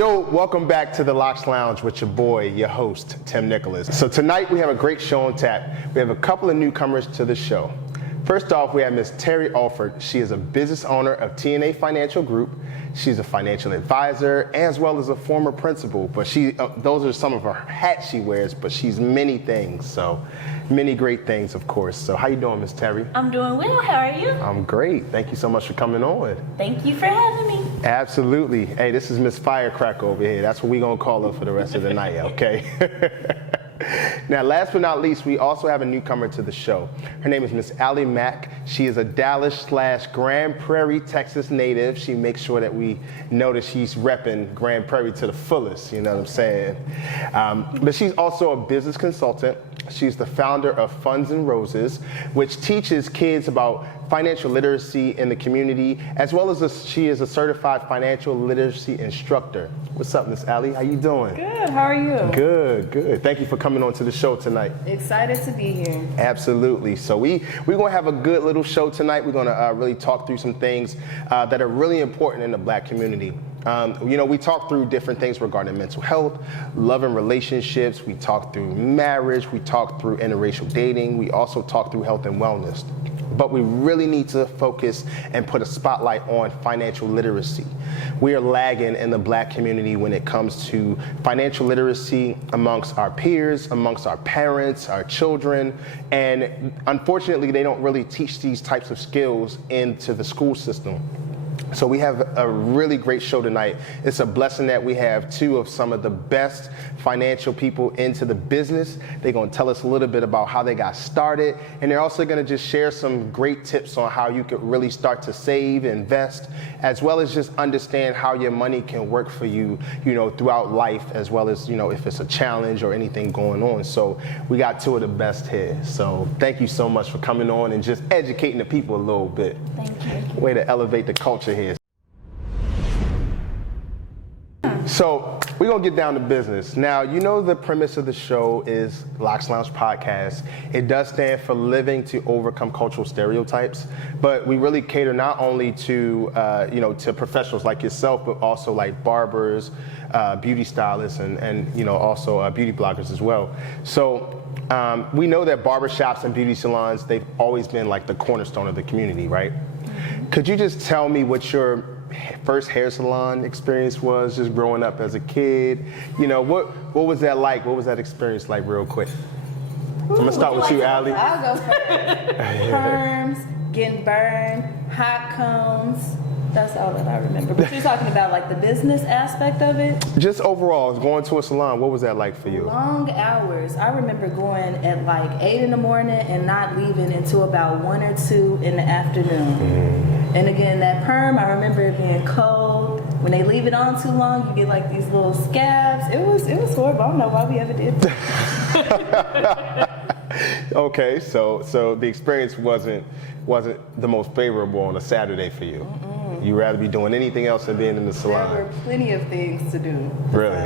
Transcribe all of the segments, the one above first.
Yo, welcome back to the LOCS Lounge with your boy, your host, Tim Nicholas. So tonight we have a great show on tap. We have a couple of newcomers to the show. First off, we have Miss Terri Alford. She is a business owner of TNA Financial Group. She's a financial advisor as well as a former principal, but those are some of her hats she wears, but she's many things, so many great things, of course. So how you doing, Miss Terri? I'm doing well. How are you? I'm great. Thank you so much for coming on. Thank you for having me. Absolutely. Hey, this is Miss Firecracker over here. That's what we're going to call her for the rest of the night, okay? Now, last but not least, we also have a newcomer to the show. Her name is Miss Mack. She is a Dallas/Grand Prairie, Texas native. She makes sure that we know that she's repping Grand Prairie to the fullest, you know what I'm saying? But she's also a business consultant. She's the founder of Funds and Roses, which teaches kids about financial literacy in the community, as well as she is a certified financial literacy instructor. What's up, Miss Allie? How you doing? Good. How are you? Good, good. Thank you for coming on to the show tonight. Excited to be here. Absolutely. So we're going to have a good little show tonight. We're going to really talk through some things that are really important in the Black community. You know, we talk through different things regarding mental health, love and relationships. We talk through marriage. We talk through interracial dating. We also talk through health and wellness. But we really need to focus and put a spotlight on financial literacy. We are lagging in the Black community when it comes to financial literacy amongst our peers, amongst our parents, our children, and unfortunately, they don't really teach these types of skills into the school system. So we have a really great show tonight. It's a blessing that we have two of some of the best financial people into the business. They're going to tell us a little bit about how they got started, and they're also going to just share some great tips on how you could really start to save, invest, as well as just understand how your money can work for you, you know, throughout life, as well as, you know, if it's a challenge or anything going on. So we got two of the best here. So thank you so much for coming on and just educating the people a little bit. Thank you. Way to elevate the culture here. So we're going to get down to business. Now, you know the premise of the show is LOCS Lounge Podcast. It does stand for Living to Overcome Cultural Stereotypes, but we really cater not only to, you know, to professionals like yourself, but also like barbers, beauty stylists, and you know, also beauty bloggers as well. So we know that barbershops and beauty salons, they've always been like the cornerstone of the community, right? Could you just tell me what your first hair salon experience was, just growing up as a kid? You know, what was that like? What was that experience like, real quick? I'm gonna start with you, Allie. I'll go first. Perms, getting burned, hot combs. That's all that I remember. But you're talking about like the business aspect of it? Just overall, going to a salon, what was that like for you? Long hours. I remember going at like 8 in the morning and not leaving until about 1 or 2 in the afternoon. And again, that perm, I remember it being cold. When they leave it on too long, you get like these little scabs. It was horrible. I don't know why we ever did that. Okay, so the experience wasn't the most favorable on a Saturday for you. You'd rather be doing anything else than being in the salon. There were plenty of things to do. Really?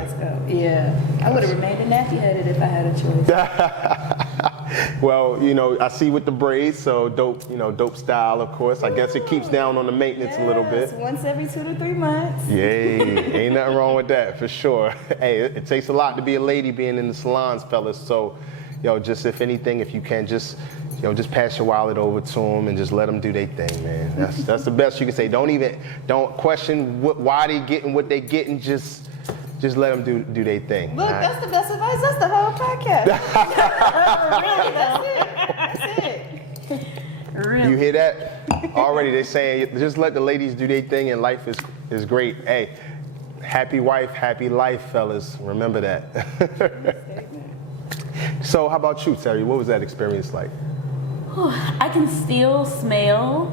Yeah. I would have remained a nappy-headed if I had a choice. Well, you know, I see with the braids, so dope, you know, dope style, of course. I guess it keeps down on the maintenance a little bit. Once every 2 to 3 months. Yay, ain't nothing wrong with that, for sure. Hey, it takes a lot to be a lady being in the salons, fellas. So, yo, just if anything, if you can just pass your wallet over to them and just let them do their thing, man. That's the best you can say. Don't question why they getting what they getting. Just let them do their thing. Look, that's the best advice. That's the whole podcast. Really, that's it. Really. You hear that? Already they saying just let the ladies do their thing and life is great. Hey, happy wife, happy life, fellas. Remember that. So how about you, Terri? What was that experience like? I can still smell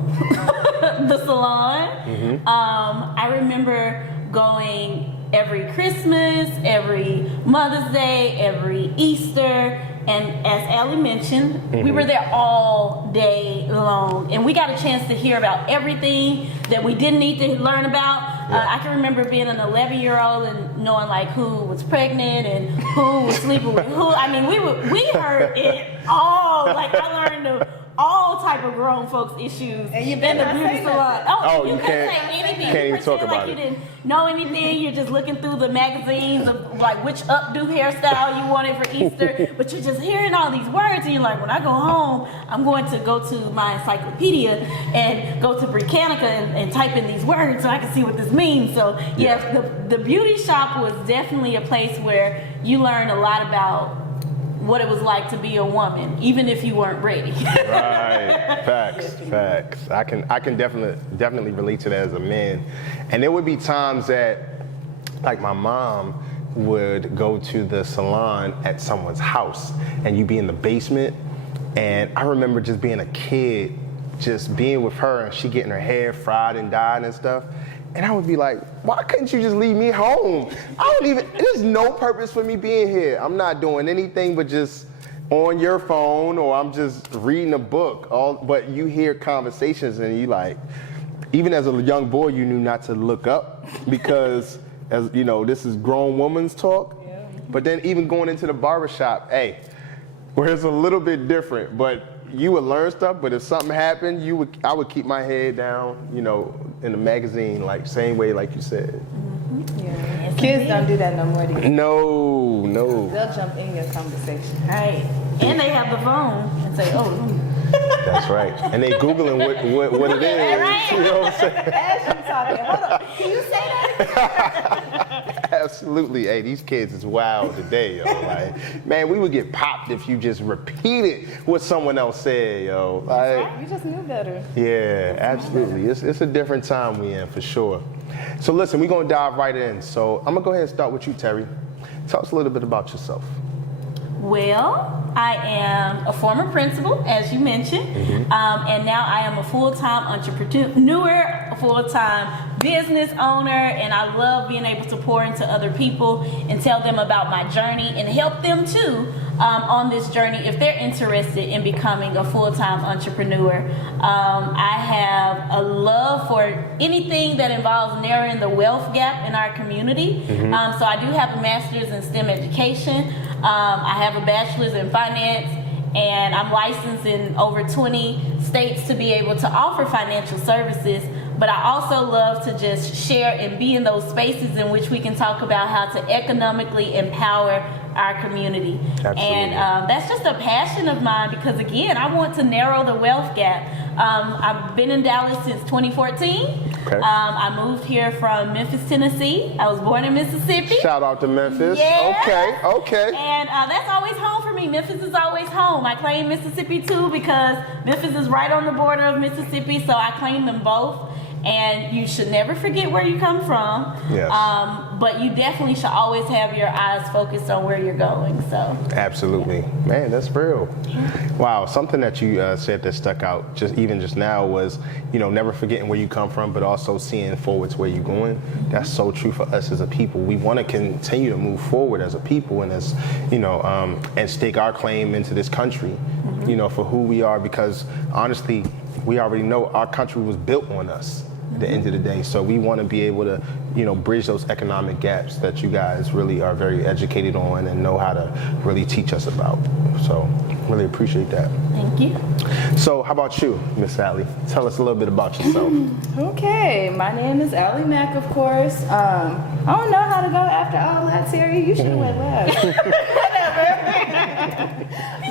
the salon. I remember going every Christmas, every Mother's Day, every Easter, and as Allie mentioned, we were there all day long, and we got a chance to hear about everything that we didn't need to learn about. I can remember being an 11-year-old and knowing like who was pregnant and who was sleeping with who. I mean, we heard it all. Like I learned all type of grown folks issues And you in better the not beauty say salon. nothing. Oh, you you can't can't- say anything. can't You even talk pretend about like it. you didn't know anything. You're just looking through the magazines of like which updo hairstyle you wanted for Easter, but you're just hearing all these words, and you're like, when I go home, I'm going to go to my encyclopedia and go to Britannica and type in these words so I can see what this means. So yeah, the beauty shop was definitely a place where you learned a lot about what it was like to be a woman, even if you weren't ready. Right. Facts. I can definitely relate to that as a man. And there would be times that, like, my mom would go to the salon at someone's house, and you'd be in the basement. And I remember just being a kid, just being with her, and she getting her hair fried and dyed and stuff. And I would be like, why couldn't you just leave me home? There's no purpose for me being here. I'm not doing anything but just on your phone, or I'm just reading a book. But you hear conversations, and you like, even as a young boy, you knew not to look up because, as you know, this is grown woman's talk. Yeah. But then even going into the barbershop, where it's a little bit different, but you would learn stuff, but if something happened, I would keep my head down, in the magazine, like same way like you said. Mm-hmm. Yeah. Kids don't do that no more. No. They'll jump in your conversation. Right. And they have the phone and say, That's right. And they Googling what it is. Right. You know what I'm saying? As you talking, hold on, can you say that? Absolutely. Hey, these kids is wild today, yo. Like, man, we would get popped if you just repeated what someone else said, yo. Like, You just knew better. yeah, absolutely. It's a different time we in, for sure. So listen, we're gonna dive right in. So I'm gonna go ahead and start with you, Terri. Tell us a little bit about yourself. well, I am a former principal, as you mentioned, and now I am a full-time entrepreneur, a full-time business owner, and I love being able to pour into other people and tell them about my journey and help them too on this journey if they're interested in becoming a full-time entrepreneur. I have a love for anything that involves narrowing the wealth gap in our community. So I do have a master's in STEM education. I have a bachelor's in finance, and I'm licensed in over 20 states to be able to offer financial services. But I also love to just share and be in those spaces in which we can talk about how to economically empower our community. Absolutely. And that's just a passion of mine because, again, I want to narrow the wealth gap. I've been in Dallas since 2014. Okay. I moved here from Memphis, Tennessee. I was born in Mississippi. Shout out to Memphis. Yeah. Okay. And that's always home for me. Memphis is always home. I claim Mississippi too because Memphis is right on the border of Mississippi, so I claim them both. And you should never forget where you come from. Yes. But you definitely should always have your eyes focused on where you're going. So. Absolutely. Man, that's real. Wow, something that you said that stuck out just now was, never forgetting where you come from, but also seeing forward to where you're going. That's so true for us as a people. We want to continue to move forward as a people and as, and stake our claim into this country, for who we are, because honestly, we already know our country was built on us at the end of the day. So we want to be able to, bridge those economic gaps that you guys really are very educated on and know how to really teach us about. So really appreciate that. Thank you. So how about you, Miss Allie? Tell us a little bit about yourself. Okay, my name is Allie Mack, of course. I don't know how to go after all that, Terri. You should have went last.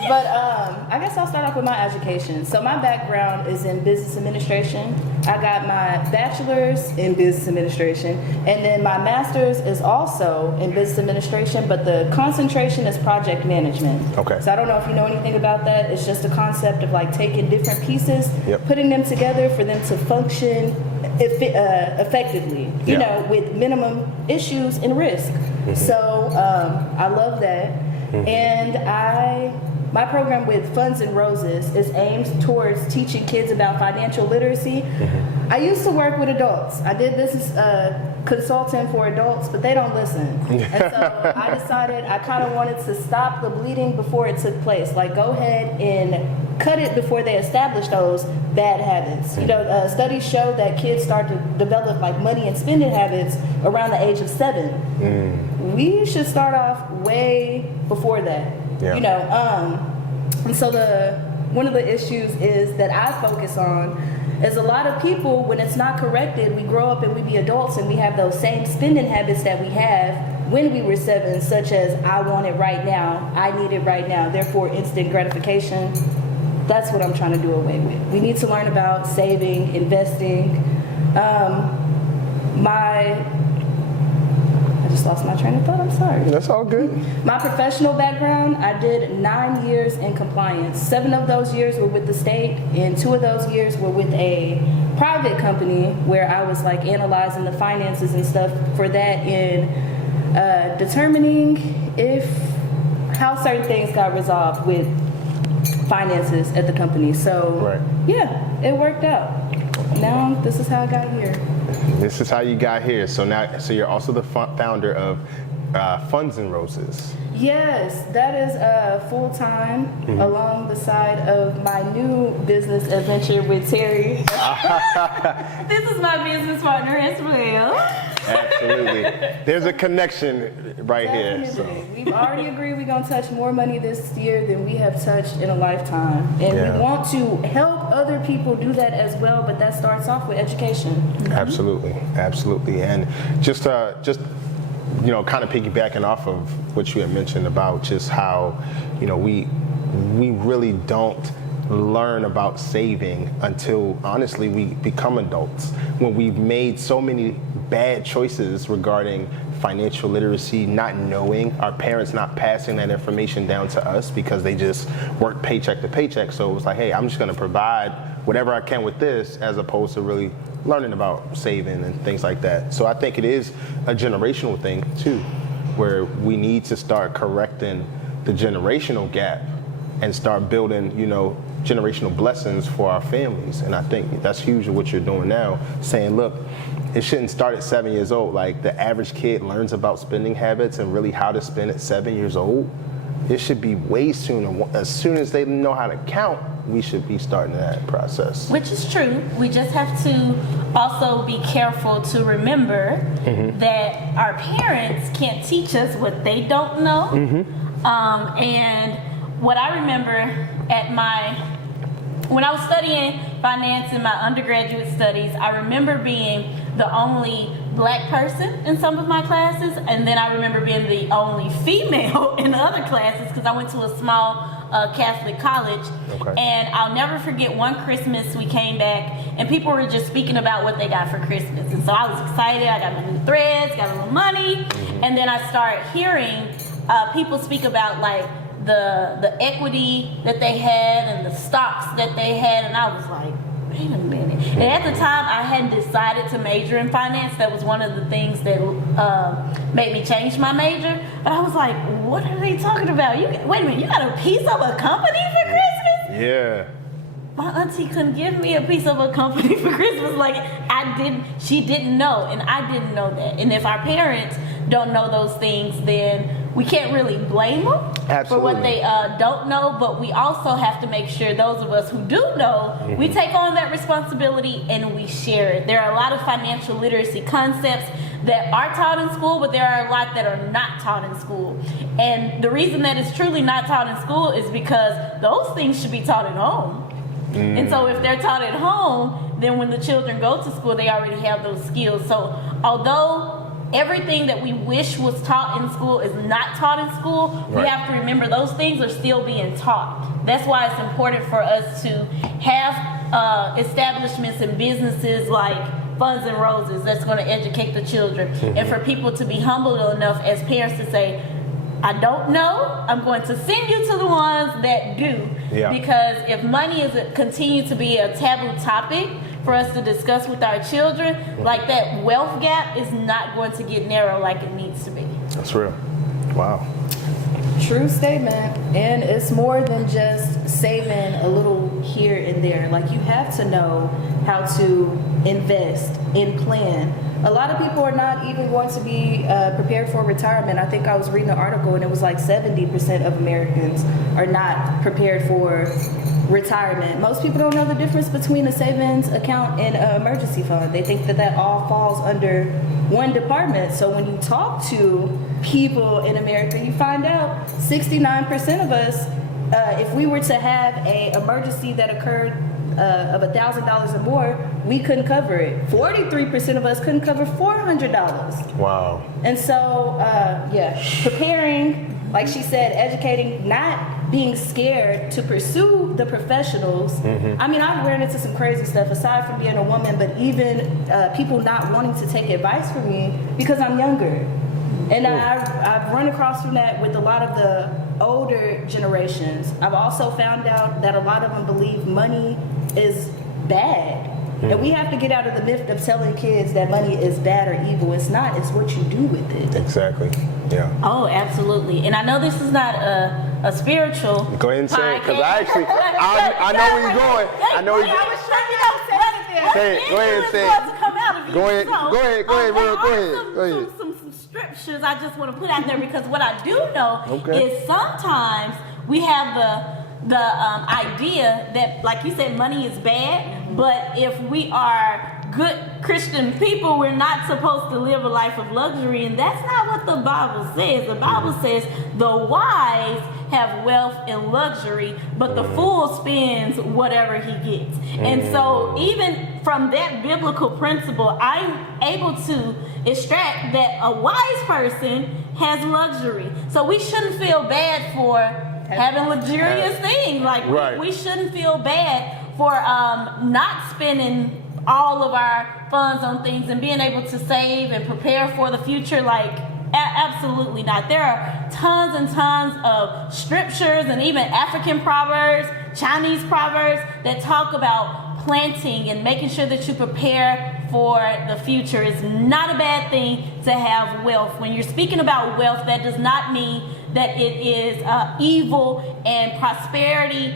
But I guess I'll start off with my education. So my background is in business administration. I got my bachelor's in business administration, and then my master's is also in business administration, but the concentration is project management. Okay. So I don't know if you know anything about that. It's just a concept of like taking different pieces, putting them together for them to function effectively, with minimum issues and risk. So I love that. And my program with Funds and Roses is aimed towards teaching kids about financial literacy. I used to work with adults. I did business consulting for adults, but they don't listen. And so I decided I kind of wanted to stop the bleeding before it took place. Like, go ahead and cut it before they establish those bad habits. Studies show that kids start to develop like money and spending habits around the age of 7. We should start off way before that. Yeah. And so one of the issues is that I focus on is a lot of people, when it's not corrected, we grow up and we be adults and we have those same spending habits that we have when we were 7, such as I want it right now, I need it right now, therefore instant gratification. That's what I'm trying to do away with. We need to learn about saving, investing. I just lost my train of thought, I'm sorry. That's all good. My professional background, I did 9 years in compliance. 7 of those years were with the state, and 2 of those years were with a private company where I was like analyzing the finances and stuff for that in determining how certain things got resolved with finances at the company. So yeah, it worked out. Now this is how I got here. This is how you got here. So you're also the founder of Funds and Roses. Yes, that is full-time along the side of my new business adventure with Terri. This is my business partner as well. Absolutely. There's a connection right here. So. We've already agreed we're going to touch more money this year than we have touched in a lifetime. And we want to help other people do that as well, but that starts off with education. Absolutely, absolutely. And just you know, kind of piggybacking off of what you had mentioned about just how, you know, we really don't learn about saving until, honestly, we become adults, when we've made so many bad choices regarding financial literacy, not knowing, our parents not passing that information down to us because they just work paycheck to paycheck. So it was like, hey, I'm just going to provide whatever I can with this, as opposed to really learning about saving and things like that. So I think it is a generational thing too, where we need to start correcting the generational gap and start building, you know, generational blessings for our families. And I think that's huge of what you're doing now, saying, look, it shouldn't start at 7 years old. Like, the average kid learns about spending habits and really how to spend at 7 years old. It should be way sooner. As soon as they know how to count, we should be starting that process. Which is true. We just have to also be careful to remember that our parents can't teach us what they don't know. And what I remember when I was studying finance in my undergraduate studies, I remember being the only black person in some of my classes, and then I remember being the only female in the other classes because I went to a small Catholic college. And I'll never forget one Christmas we came back and people were just speaking about what they got for Christmas. And so I was excited. I got my new threads, got a little money, and then I started hearing people speak about like the equity that they had and the stocks that they had, and I was like, wait a minute. And at the time, I hadn't decided to major in finance. That was one of the things that made me change my major. But I was like, what are they talking about? Wait a minute, you got a piece of a company for Christmas? Yeah. My auntie couldn't give me a piece of a company for Christmas. Like, she didn't know, and I didn't know that. And if our parents don't know those things, then we can't really blame them for what they don't know, but we also have to make sure those of us who do know, we take on that responsibility and we share it. There are a lot of financial literacy concepts that are taught in school, but there are a lot that are not taught in school. And the reason that it's truly not taught in school is because those things should be taught at home. And so if they're taught at home, then when the children go to school, they already have those skills. So although everything that we wish was taught in school is not taught in school, we have to remember those things are still being taught. That's why it's important for us to have establishments and businesses like Funds and Roses that's going to educate the children. And for people to be humble enough as parents to say, I don't know, I'm going to send you to the ones that do. Because if money continue to be a taboo topic for us to discuss with our children, like that wealth gap is not going to get narrow like it needs to be. That's real. Wow. True statement. And it's more than just saving a little here and there. Like, you have to know how to invest and plan. A lot of people are not even going to be prepared for retirement. I think I was reading an article and it was like 70% of Americans are not prepared for retirement. Most people don't know the difference between a savings account and an emergency fund. They think that that all falls under one department. So when you talk to people in America, you find out 69% of us if we were to have a emergency that occurred of $1,000 or more, we couldn't cover it. 43% of us couldn't cover $400. Wow. And so, preparing, like she said, educating, not being scared to pursue the professionals. I mean, I've run into some crazy stuff aside from being a woman, but even people not wanting to take advice from me because I'm younger. And I've run across from that with a lot of the older generations. I've also found out that a lot of them believe money is bad. And we have to get out of the myth of telling kids that money is bad or evil. It's not, it's what you do with it. Exactly. Yeah. Oh, absolutely. And I know this is not a spiritual. Go ahead and say it, because I know where you're going. I know where you're going. Say it. Go ahead and say it. Go ahead. Some scriptures I just want to put out there, because what I do know is sometimes we have the idea that, like you said, money is bad, but if we are good Christian people, we're not supposed to live a life of luxury, and that's not what the Bible says. The Bible says the wise have wealth and luxury, but the fool spends whatever he gets. And so even from that biblical principle, I'm able to extract that a wise person has luxury. So we shouldn't feel bad for having luxurious things. Like we shouldn't feel bad for not spending all of our funds on things and being able to save and prepare for the future. Like, absolutely not. There are tons and tons of scriptures and even African proverbs, Chinese proverbs that talk about planting and making sure that you prepare for the future. It's not a bad thing to have wealth. When you're speaking about wealth, that does not mean that it is evil, and prosperity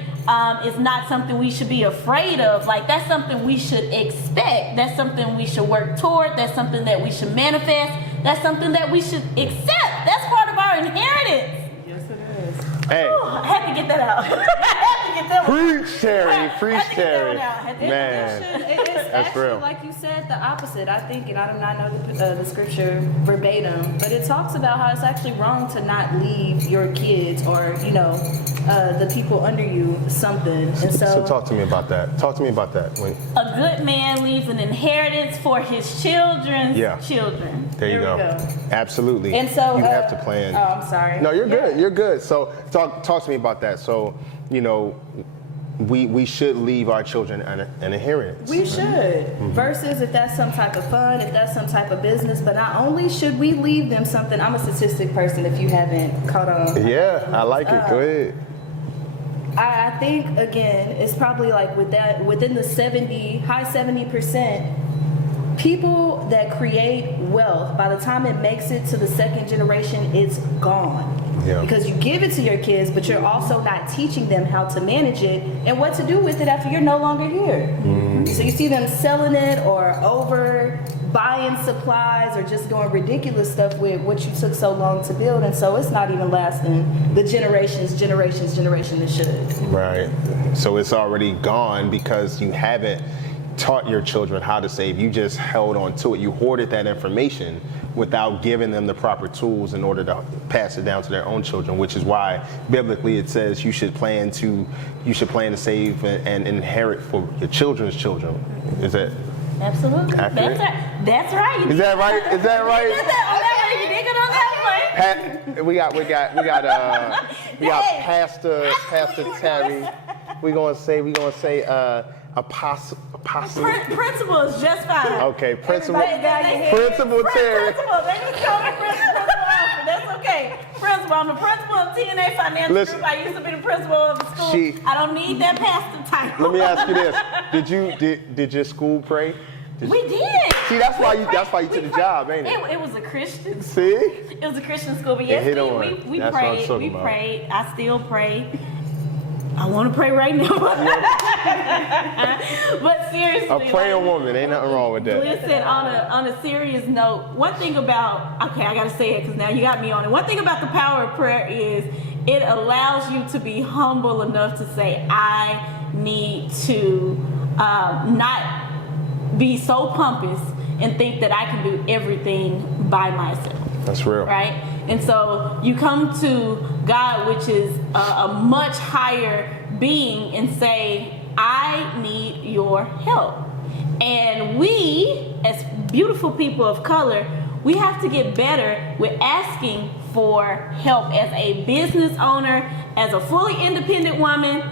is not something we should be afraid of. Like, that's something we should expect. That's something we should work toward. That's something that we should manifest. That's something that we should accept. That's part of our inheritance. Yes, it is. Hey. Ooh, I had to get that out. Preach, Terri. Preach, Terri. Man, It's that's actually, real. like you said, the opposite. I think, and I do not know the scripture verbatim, but it talks about how it's actually wrong to not leave your kids or, the people under you something. And So talk to me about that. Talk to me about that. A good man leaves an inheritance for his children's children. There you go. Absolutely. And so you have to plan. Oh, I'm sorry. No, you're good. You're good. So talk to me about that. So, we should leave our children an inheritance. We should. Versus if that's some type of fun, if that's some type of business, but not only should we leave them something. I'm a statistic person if you haven't caught on. Yeah, I like it. Go ahead. I think, again, it's probably like within the high 70%, people that create wealth, by the time it makes it to the second generation, it's gone. Yeah. Because you give it to your kids, but you're also not teaching them how to manage it and what to do with it after you're no longer here. So you see them selling it or over buying supplies or just doing ridiculous stuff with what you took so long to build, and so it's not even lasting the generations it should. Right. So it's already gone because you haven't taught your children how to save. You just held on to it. You hoarded that information without giving them the proper tools in order to pass it down to their own children, which is why biblically it says you should plan to save and inherit for your children's children. Is that Absolutely. accurate? That's right. Is that right? Is that right? You did it on that one. We got Pastor Terri. We're gonna say Apostle. Principal is just fine. Okay, Principal Terri. Principal. They just call me Principal Alford. That's okay. Principal. I'm the principal of TNA Financial Listen, Group. I used to be the principal of the school. I don't need that pastor title. Let me ask you this: Did your school pray? We did. See, that's why you took the job, ain't it? It was a Christian. See? It was a Christian school, but yes, hit we That's what I'm prayed. talking We about. prayed. I still pray. I want to pray right now. But seriously, A praying woman, ain't nothing wrong with that. Listen, on a serious note, one thing about, I gotta say it because now you got me on it. One thing about the power of prayer is it allows you to be humble enough to say, I need to not be so pompous and think that I can do everything by myself. That's real. Right? And so you come to God, which is a much higher being, and say, I need your help. And we, as beautiful people of color, we have to get better with asking for help as a business owner, as a fully independent woman,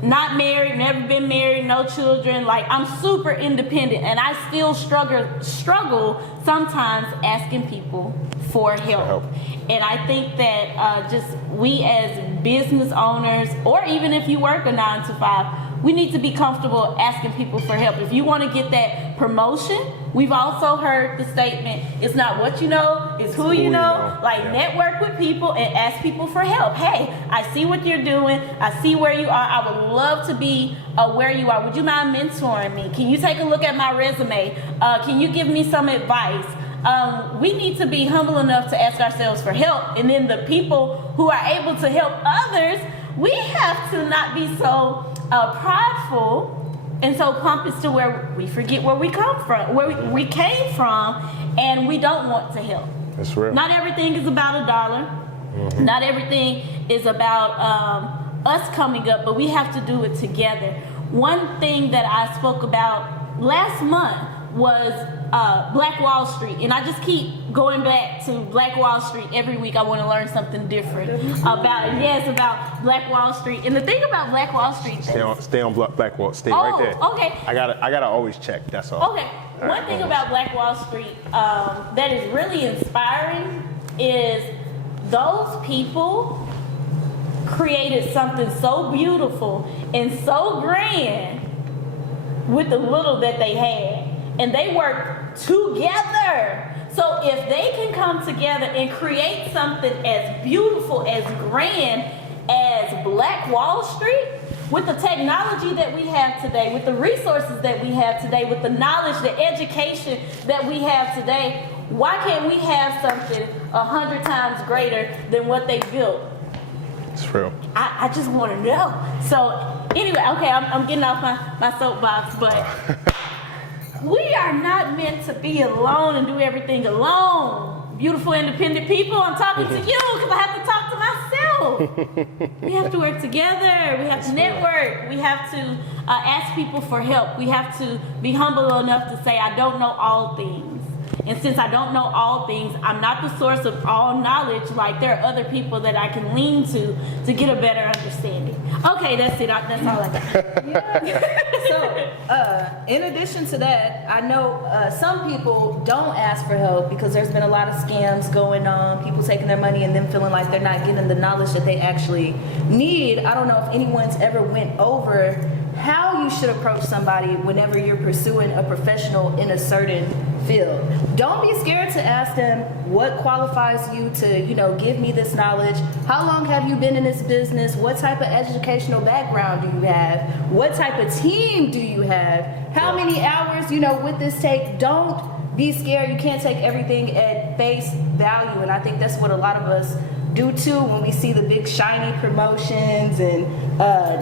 not married, never been married, no children. Like, I'm super independent, and I still struggle sometimes asking people for help. And I think that just we as business owners, or even if you work a 9 to 5, we need to be comfortable asking people for help. If you want to get that promotion, we've also heard the statement, it's not what you know, it's who you know. Like, network with people and ask people for help. Hey, I see what you're doing. I see where you are. I would love to be where you are. Would you mind mentoring me? Can you take a look at my resume? Can you give me some advice? We need to be humble enough to ask ourselves for help. And then the people who are able to help others, we have to not be so prideful and so pompous to where we forget where we come from, where we came from, and we don't want to help. That's real. Not everything is about $1. Mm-hmm. Not everything is about us coming up, but we have to do it together. One thing that I spoke about last month was Black Wall Street, and I just keep going back to Black Wall Street every week. I want to learn something different about Black Wall Street. And the thing about Black Wall Street, stay on Black Wall. Stay right there. Okay. I gotta always check. That's all. Okay. One thing about Black Wall Street that is really inspiring is those people created something so beautiful and so grand with the little that they had. And they work together. So if they can come together and create something as beautiful, as grand as Black Wall Street, with the technology that we have today, with the resources that we have today, with the knowledge, the education that we have today, why can't we have something 100 times greater than what they built? It's true. I just want to know. So anyway, okay, I'm getting off my soapbox, but we are not meant to be alone and do everything alone. Beautiful, independent people, I'm talking to you because I have to talk to myself. We have to work together. We have to network. We have to ask people for help. We have to be humble enough to say, I don't know all things. And since I don't know all things, I'm not the source of all knowledge. Like, there are other people that I can lean to get a better understanding. Okay, that's it. That's all I got. So, in addition to that, I know some people don't ask for help because there's been a lot of scams going on, people taking their money and then feeling like they're not getting the knowledge that they actually need. I don't know if anyone's ever went over how you should approach somebody whenever you're pursuing a professional in a certain field. Don't be scared to ask them what qualifies you to, give me this knowledge. How long have you been in this business? What type of educational background do you have? What type of team do you have? How many hours, would this take? Don't be scared. You can't take everything at face value. And I think that's what a lot of us do too when we see the big shiny promotions and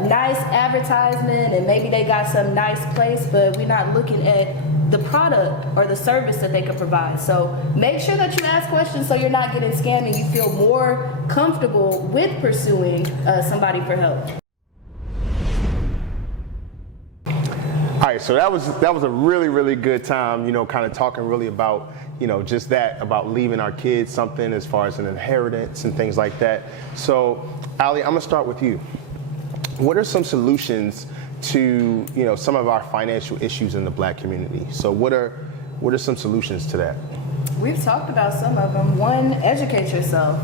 nice advertisement, and maybe they got some nice place, but we're not looking at the product or the service that they can provide. So make sure that you ask questions so you're not getting scammed and you feel more comfortable with pursuing somebody for help. All right, so that was a really, really good time, kind of talking really about, just that, about leaving our kids something as far as an inheritance and things like that. So, Ali, I'm gonna start with you. What are some solutions to, some of our financial issues in the Black community? So what are some solutions to that? We've talked about some of them. One, educate yourself.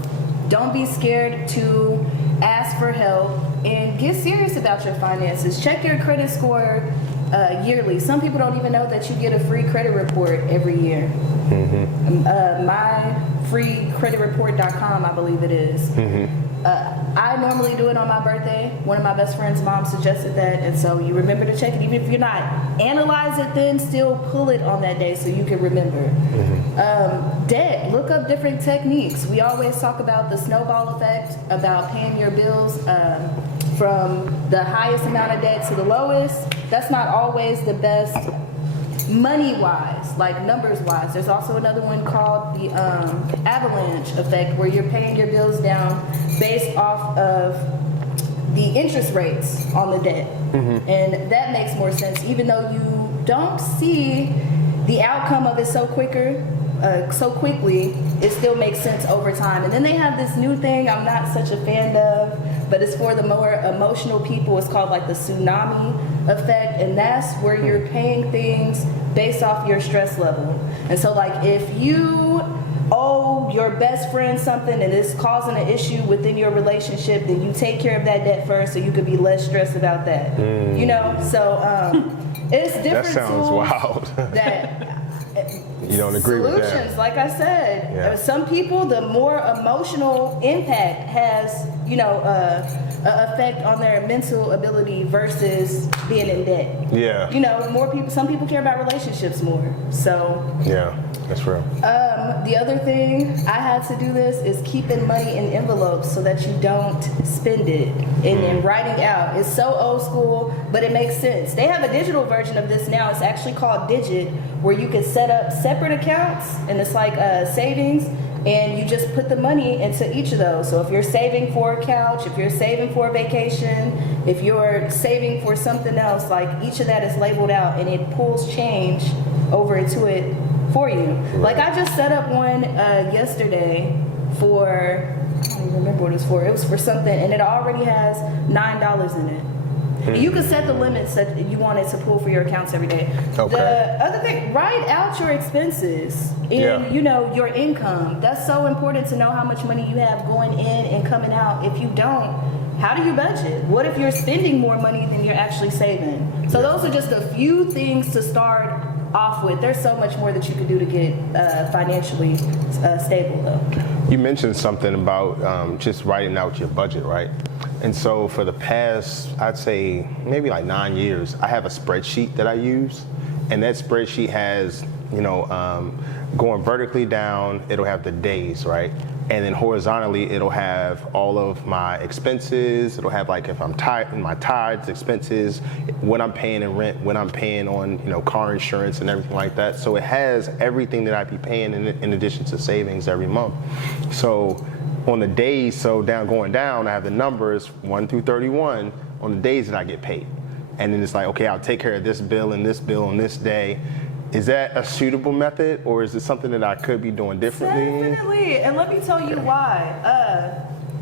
Don't be scared to ask for help and get serious about your finances. Check your credit score yearly. Some people don't even know that you get a free credit report every year. Mm-hmm. myfreecreditreport.com, I believe it is. Mm-hmm. I normally do it on my birthday. One of my best friend's mom suggested that, and so you remember to check it. Even if you're not analyze it, then still pull it on that day so you can remember. Mm-hmm. Debt, look up different techniques. We always talk about the snowball effect, about paying your bills from the highest amount of debt to the lowest. That's not always the best money-wise, like numbers-wise. There's also another one called the avalanche effect, where you're paying your bills down based off of the interest rates on the debt. And that makes more sense, even though you don't see the outcome of it so quickly, it still makes sense over time. And then they have this new thing I'm not such a fan of, but it's for the more emotional people. It's called like the tsunami effect, and that's where you're paying things based off your stress level. And so like if you owe your best friend something and it's causing an issue within your relationship, then you take care of that debt first so you could be less stressed about that. You know, so it's different. That sounds tools wild. that You don't agree with that? Solutions, like I said, Yeah. some people, the more emotional impact has, you know, a effect on their mental ability versus being in debt. Yeah. You know, some people care about relationships more. So Yeah, that's real. the other thing I had to do this is keeping money in envelopes so that you don't spend it. And writing out. It's so old school, but it makes sense. They have a digital version of this now. It's actually called Digit, where you can set up separate accounts, and it's like savings, and you just put the money into each of those. So if you're saving for a couch, if you're saving for a vacation, if you're saving for something else, like each of that is labeled out, and it pulls change over into it for you. Like I just set up one yesterday for, I don't even remember what it was for. It was for something, and it already has $9 in it. You can set the limits that you want it to pull for your accounts every day. Okay. The other thing, write out your expenses and Yeah. you know, your income. That's so important to know how much money you have going in and coming out. If you don't, how do you budget? What if you're spending more money than you're actually saving? So those are just a few things to start off with. There's so much more that you can do to get financially stable though. You mentioned something about just writing out your budget, right? And so for the past, I'd say maybe like 9 years, I have a spreadsheet that I use, and that spreadsheet has, you know, going vertically down, it'll have the days, right? And then horizontally, it'll have all of my expenses. It'll have like if I'm my tithes, expenses, what I'm paying in rent, what I'm paying on, you know, car insurance and everything like that. So it has everything that I'd be paying in addition to savings every month. So on the days, going down, I have the numbers 1 through 31 on the days that I get paid. And then it's like, okay, I'll take care of this bill and this bill on this day. Is that a suitable method, or is it something that I could be doing differently? Definitely, and let me tell you why.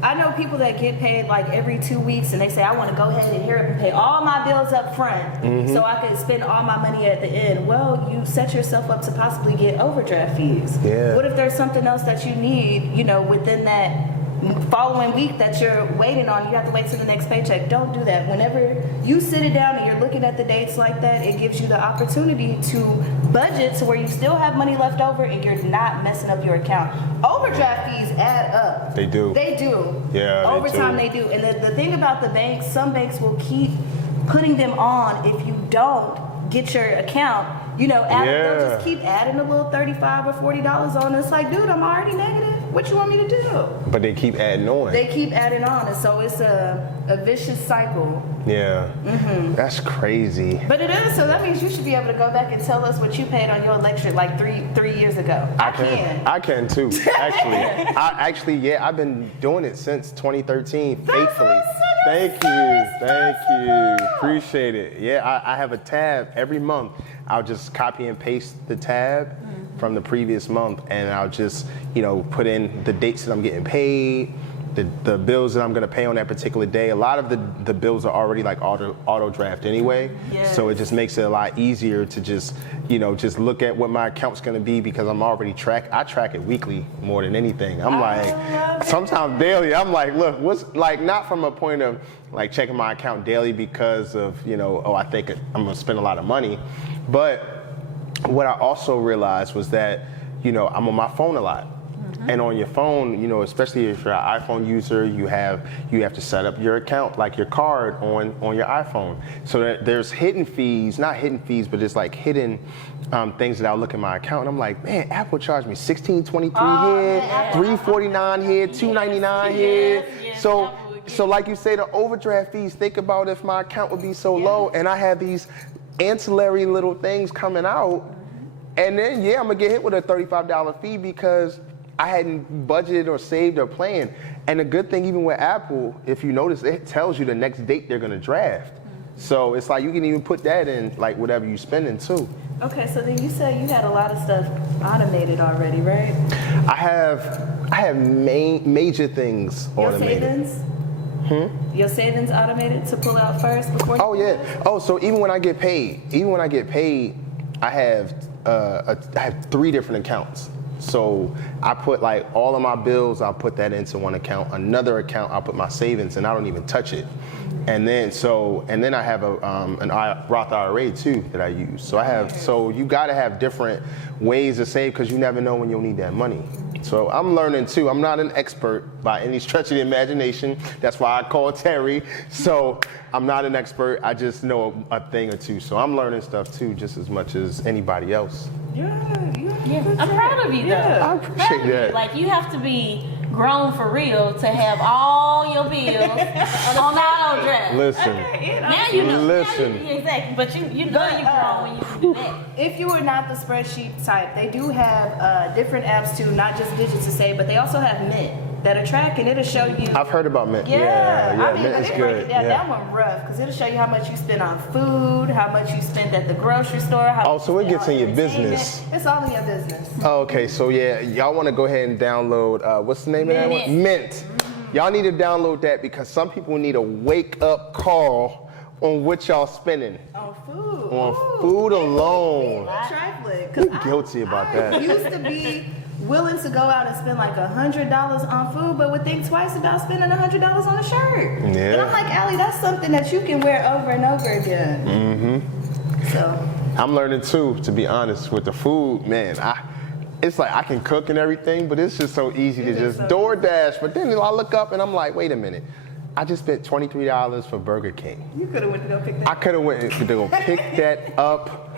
I know people that get paid like every 2 weeks, and they say, I want to go ahead and hurry up and pay all my bills up front so I can spend all my money at the end. Well, you set yourself up to possibly get overdraft fees. Yeah. What if there's something else that you need, you know, within that following week that you're waiting on? You have to wait till the next paycheck. Don't do that. Whenever you sit it down and you're looking at the dates like that, it gives you the opportunity to budget to where you still have money left over and you're not messing up your account. Overdraft fees add up. They do. They do. Yeah, Over they do. time they do. And the thing about the banks, some banks will keep putting them on if you don't get your account, you know, they'll just keep adding a little $35 or $40 on. It's like, dude, I'm already negative. What you want me to do? But they keep adding on. They keep adding on, and so it's a vicious cycle. Yeah. That's crazy. But it is, so that means you should be able to go back and tell us what you paid on your electric like three years ago. I can too. Actually, yeah, I've been doing it since 2013 faithfully. Thank you. Appreciate it. Yeah, I have a tab every month. I'll just copy and paste the tab from the previous month, and I'll just, you know, put in the dates that I'm getting paid, the bills that I'm going to pay on that particular day. A lot of the bills are already like auto draft anyway. Yes. So it just makes it a lot easier to just, you know, just look at what my account's going to be, because I'm already I track it weekly more than anything. I'm like, sometimes daily, I'm like, look, what's like, not from a point of like checking my account daily because of, you know, I think I'm going to spend a lot of money. But what I also realized was that, you know, I'm on my phone a lot. And on your phone, you know, especially if you're an iPhone user, you have to set up your account, like your card on your iPhone. So there's hidden fees, not hidden fees, but it's like hidden things that I'll look at my account, and I'm like, man, Apple charged me $16.23 here, $3.49 here, $2.99 here. So like you say, the overdraft fees, think about if my account would be so low and I have these ancillary little things coming out. And then, yeah, I'm gonna get hit with a $35 fee because I hadn't budgeted or saved or planned. And the good thing, even with Apple, if you notice, it tells you the next date they're gonna draft. So it's like you can even put that in like whatever you spending too. Okay, so then you said you had a lot of stuff automated already, right? I have major things automated. Your savings? Your savings automated to pull out first before you Oh pull yeah. out? Oh, so even when I get paid, I have 3 different accounts. So I put like all of my bills, I'll put that into one account. Another account, I'll put my savings, and I don't even touch it. And then I have an Roth IRA too that I use. So you got to have different ways to save because you never know when you'll need that money. So I'm learning too. I'm not an expert by any stretch of the imagination. That's why I call Terri. So I'm not an expert. I just know a thing or two. So I'm learning stuff too, just as much as anybody else. Yeah. I'm proud of you, though. Yeah. I appreciate that. Like, you have to be grown for real to have all your bills on auto draft. Listen. Now you know. Listen. Exactly. But you know you're grown when you can do that. If you are not the spreadsheet type, they do have different apps too, not just digits to save, but they also have Mint that'll track and it'll show you. I've heard about Mint. Yeah, I mean, Mint but is they break good. it down. Yeah. That one rough because it'll show you how much you spend on food, how much you spent at the grocery store. How So it gets in your entertainment. business. It's all in your business. Oh, okay, so yeah, y'all want to go ahead and download, what's the name of that Mint. one? Mint. Y'all need to download that because some people need a wake-up call on what y'all spending. On food. On food alone. Trifling. I'm guilty about I that. used to be willing to go out and spend like $100 on food, but would think twice about spending $100 on a shirt. Yeah. And I'm like, Allie, that's something that you can wear over and over again. Mm-hmm. So. I'm learning too, to be honest, with the food, man. It's like I can cook and everything, but it's just so easy to just DoorDash. But then I look up and I'm like, wait a minute. I just spent $23 for Burger King. You could have went to go pick that I could have went to go pick that up.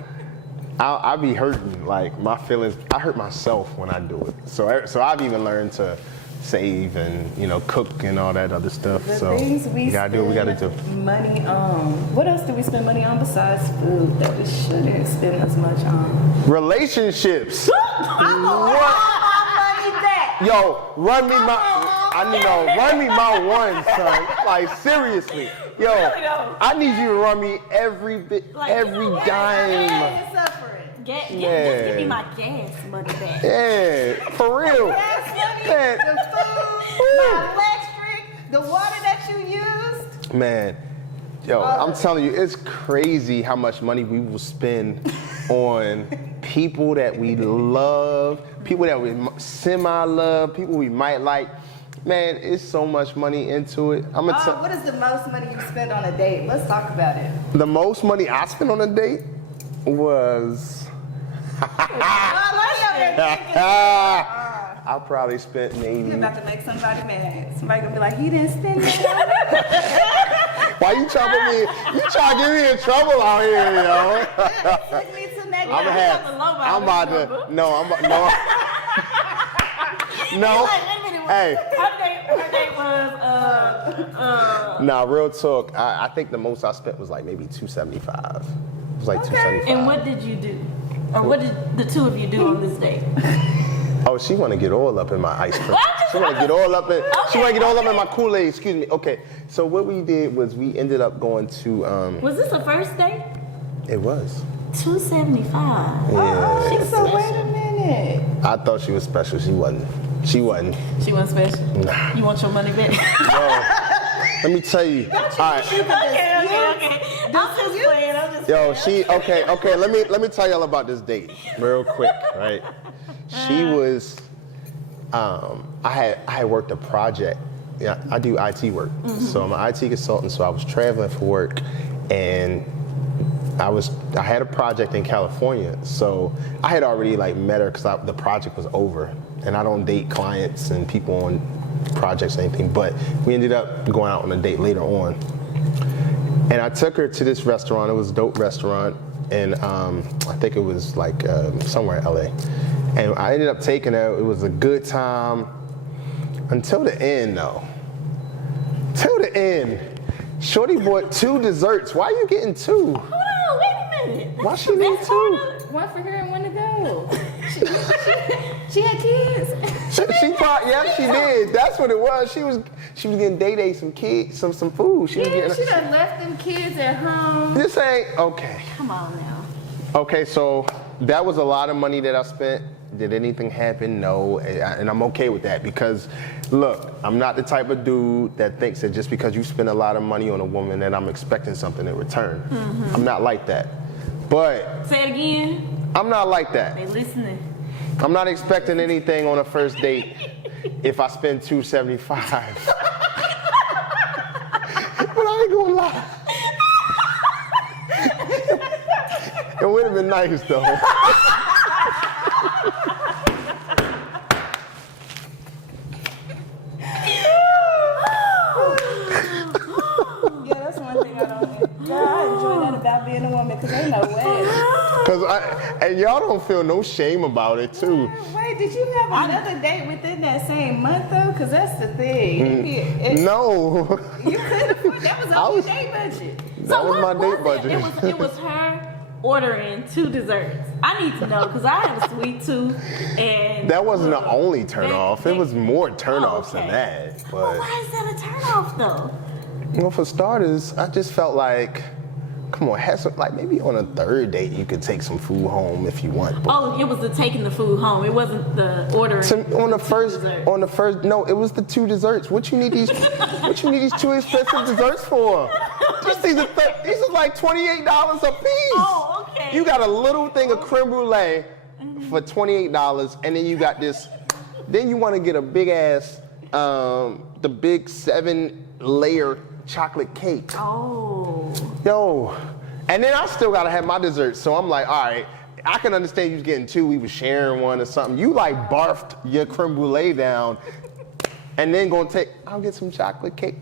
I be hurting, like my feelings. I hurt myself when I do it. So I've even learned to save and cook and all that other stuff. The So things we you gotta do what we gotta do. Money on. What else do we spend money on besides food that we shouldn't spend as much on? Relationships. I'm gonna have my money back. Yo, run me my one, son. Like seriously. Yo, I need you to run me every bit, every dime. It's suffering. Just give me my gas money back. Yeah, for real. Gas money, Man. the food, my electric, the water that you used. Man, yo, I'm telling you, it's crazy how much money we will spend on people that we love, people that we semi-love, people we might like. Man, it's so much money into it. What is the most money you spend on a date? Let's talk about it. The most money I spent on a date was... I probably spent maybe... You're about to make somebody mad. Somebody gonna be like, he didn't spend that. Why you trying to get me in trouble out here, yo? Took me to next I'm about to... No. Hey. Her date was Nah, real talk. I think the most I spent was like maybe $275. It was like $275. And what did you do? Or what did the two of you do on this date? Oh, she want to get all up in my ice cream. She want to get all up in. She want to get all up in my Kool-Aid. Excuse me. Okay. So what we did was we ended up going to. Was this a first date? It was. $275. Yeah. So wait a minute. I thought she was special. She wasn't. She wasn't special? Nah. You want your money back? Yo, let me tell you. All right. Okay. I'm just playing. Yo, okay. Let me tell y'all about this date real quick, right? She was, I had worked a project. Yeah, I do IT work. So I'm an IT consultant. So I was traveling for work, and I had a project in California. So I had already met her because the project was over, and I don't date clients and people on projects or anything. But we ended up going out on a date later on. And I took her to this restaurant. It was a dope restaurant, and I think it was somewhere in LA. And I ended up taking her. It was a good time until the end, though. Till the end, Shorty bought 2 desserts. Why are you getting 2? Hold on, wait a minute. Why she need That's two? One for her and one to go. She had kids. She probably, yeah, she did. That's what it was. She was getting Day some kids, some food. She was Yeah, getting. she done left them kids at home. This ain't okay. Come on now. Okay, so that was a lot of money that I spent. Did anything happen? No, and I'm okay with that because, look, I'm not the type of dude that thinks that just because you spend a lot of money on a woman that I'm expecting something in return. I'm not like that. But Say it again. I'm not like that. They listening. I'm not expecting anything on a first date if I spend $275. But I ain't gonna lie. It would have been nice though. Yeah, that's one thing I don't. Girl, I enjoy that about being a woman because ain't no way. And y'all don't feel no shame about it too. Wait, did you have another date within that same month though? Because that's the thing. No. You couldn't afford that. Was on your date budget. That was my what date budget. It was her ordering 2 desserts. I need to know because I have a sweet tooth and That wasn't the only turnoff. It was more turnoffs than that. Well, But why is that a turnoff though? well, for starters, I just felt like, come on, have some, like maybe on a third date you could take some food home if you want. But Oh, it was the taking the food home. It wasn't the ordering. on the first, desserts. no, it was the 2 desserts. What you need these 2 expensive desserts for? These are like $28 a piece. Oh, okay. You got a little thing of creme brulee for $28, and then you got this. Then you want to get a big ass, the big 7-layer chocolate cake. Oh. Yo, and then I still gotta have my dessert. So I'm like, all right, I can understand you was getting 2. We was sharing one or something. You like barfed your creme brulee down, and then I'll get some chocolate cake.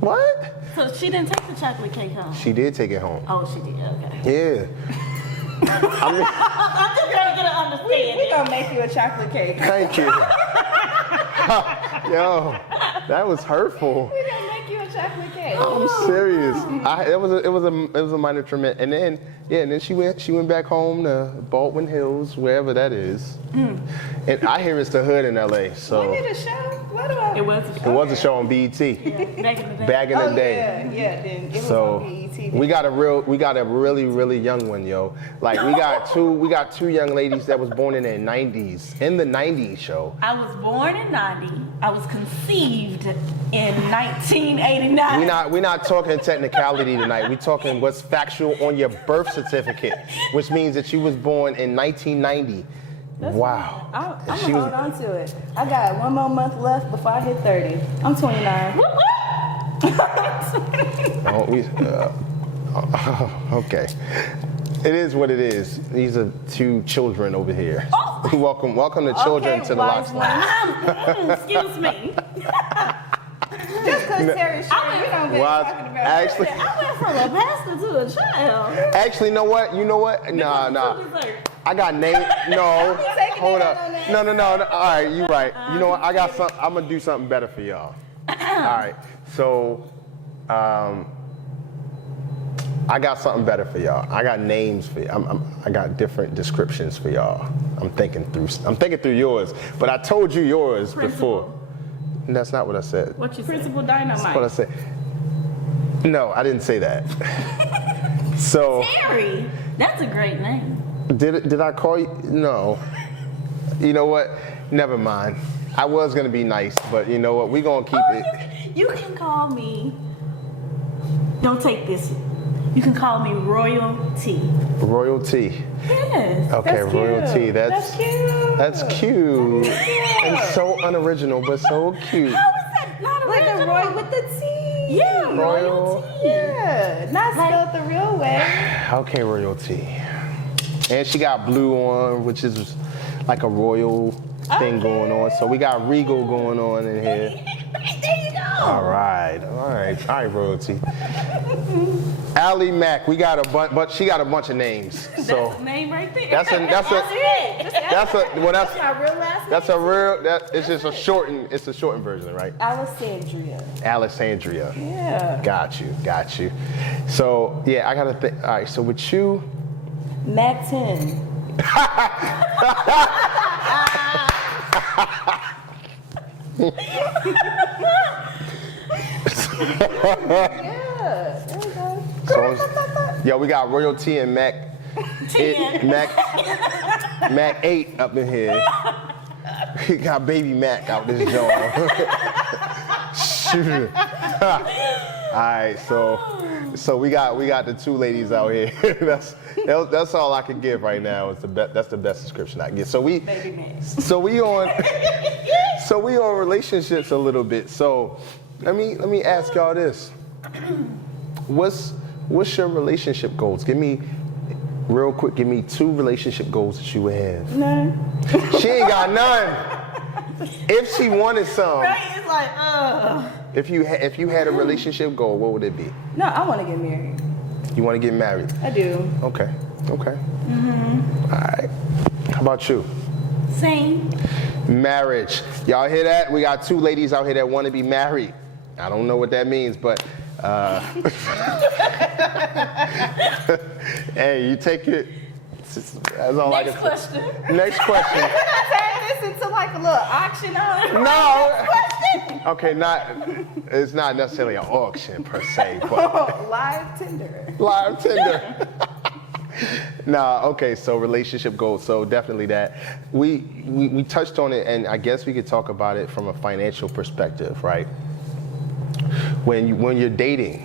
What? So she didn't take the chocolate cake home? She did take it home. Oh, she did. Okay. Yeah. I'm just trying to get an understanding. We gonna make you a chocolate cake. Thank you. Yo, that was hurtful. We gonna make you a chocolate cake. I'm serious. It was a minor traumatic, and then she went back home to Baldwin Hills, wherever that is. And I hear it's the hood in LA. So We did a show. What do I? It was a it show. was a show on BET Yeah, back in the day. back in the day. Yeah, then it was So on BET. we got a really young one, yo. Like we got two young ladies that was born in the 90s, in the 90s show. I was born in 90. I was conceived in 1989. We're not talking technicality tonight. We're talking what's factual on your birth certificate, which means that you was born in 1990. Wow. I'm And gonna hold on to it. I got 1 more month left before I hit 30. I'm 29. Okay. It is what it is. These are 2 children over here. Oh. Welcome the children to the wise LOCS Lounge. Excuse me. Just because Terri shared, we don't get Wise- talking about actually, I went from a pastor to a child. Actually, you know what? Nah. I got names. No, taking hold it up. out on that. No. All right, you right. You know what? I got some. I'm gonna do something better for y'all. All right. So, I got something better for y'all. I got names for you. I got different descriptions for y'all. I'm thinking through yours, but I told you yours before. And that's not what I said. What you said? Principal Dynamite. That's what I said. No, I didn't say that. So. Terri. That's a great name. Did I call you? No. You know what? Never mind. I was gonna be nice, but you know what? We're gonna keep it. You can call me. Don't take this. You can call me Royalty. Royalty. Yes. Okay, That's cute. Royalty. That's cute. That's cute. And so unoriginal, but so cute. How is that not Like original? the Roy with the T. Yeah, Royal. Royalty. Yeah, not spelled the real way. Okay, Royalty. And she got blue on, which is like a royal thing going on. So we got regal going on in here. There you go. All right, Royalty. Allie Mack, we got a bunch, but she got a bunch of names. So That's a name right there. that's a it. That's my real last name. it's just a shortened version, right? Alessandria. Alassandria. Yeah. Got you. So yeah, I gotta think. All right, so with you, Mack 10. Yeah, there we go. Yo, we got royalty and Mack. Mack 8 up in here. We got baby Mack out this joint. Shoot. All right, so we got the two ladies out here. that's all I can give right now. That's the best description I can get. So we on relationships a little bit. So let me ask y'all this. What's your relationship goals? Give me real quick. Give me 2 relationship goals that you would have. None. She ain't got none. If she wanted some. Right? It's like, If you had a relationship goal, what would it be? No, I want to get married. You want to get married? I do. Okay. Mm-hmm. All right. How about you? same. Marriage. Y'all hear that? We got 2 ladies out here that want to be married. I don't know what that means, but hey, you take it. That's all Next I can question. say. Next question. We're not turning this into like a little auction on. No. Okay, it's not necessarily an auction per se, but Live Tinder. live Tinder. Nah, okay, so relationship goals. So definitely that. We touched on it, and I guess we could talk about it from a financial perspective, right? When you're dating,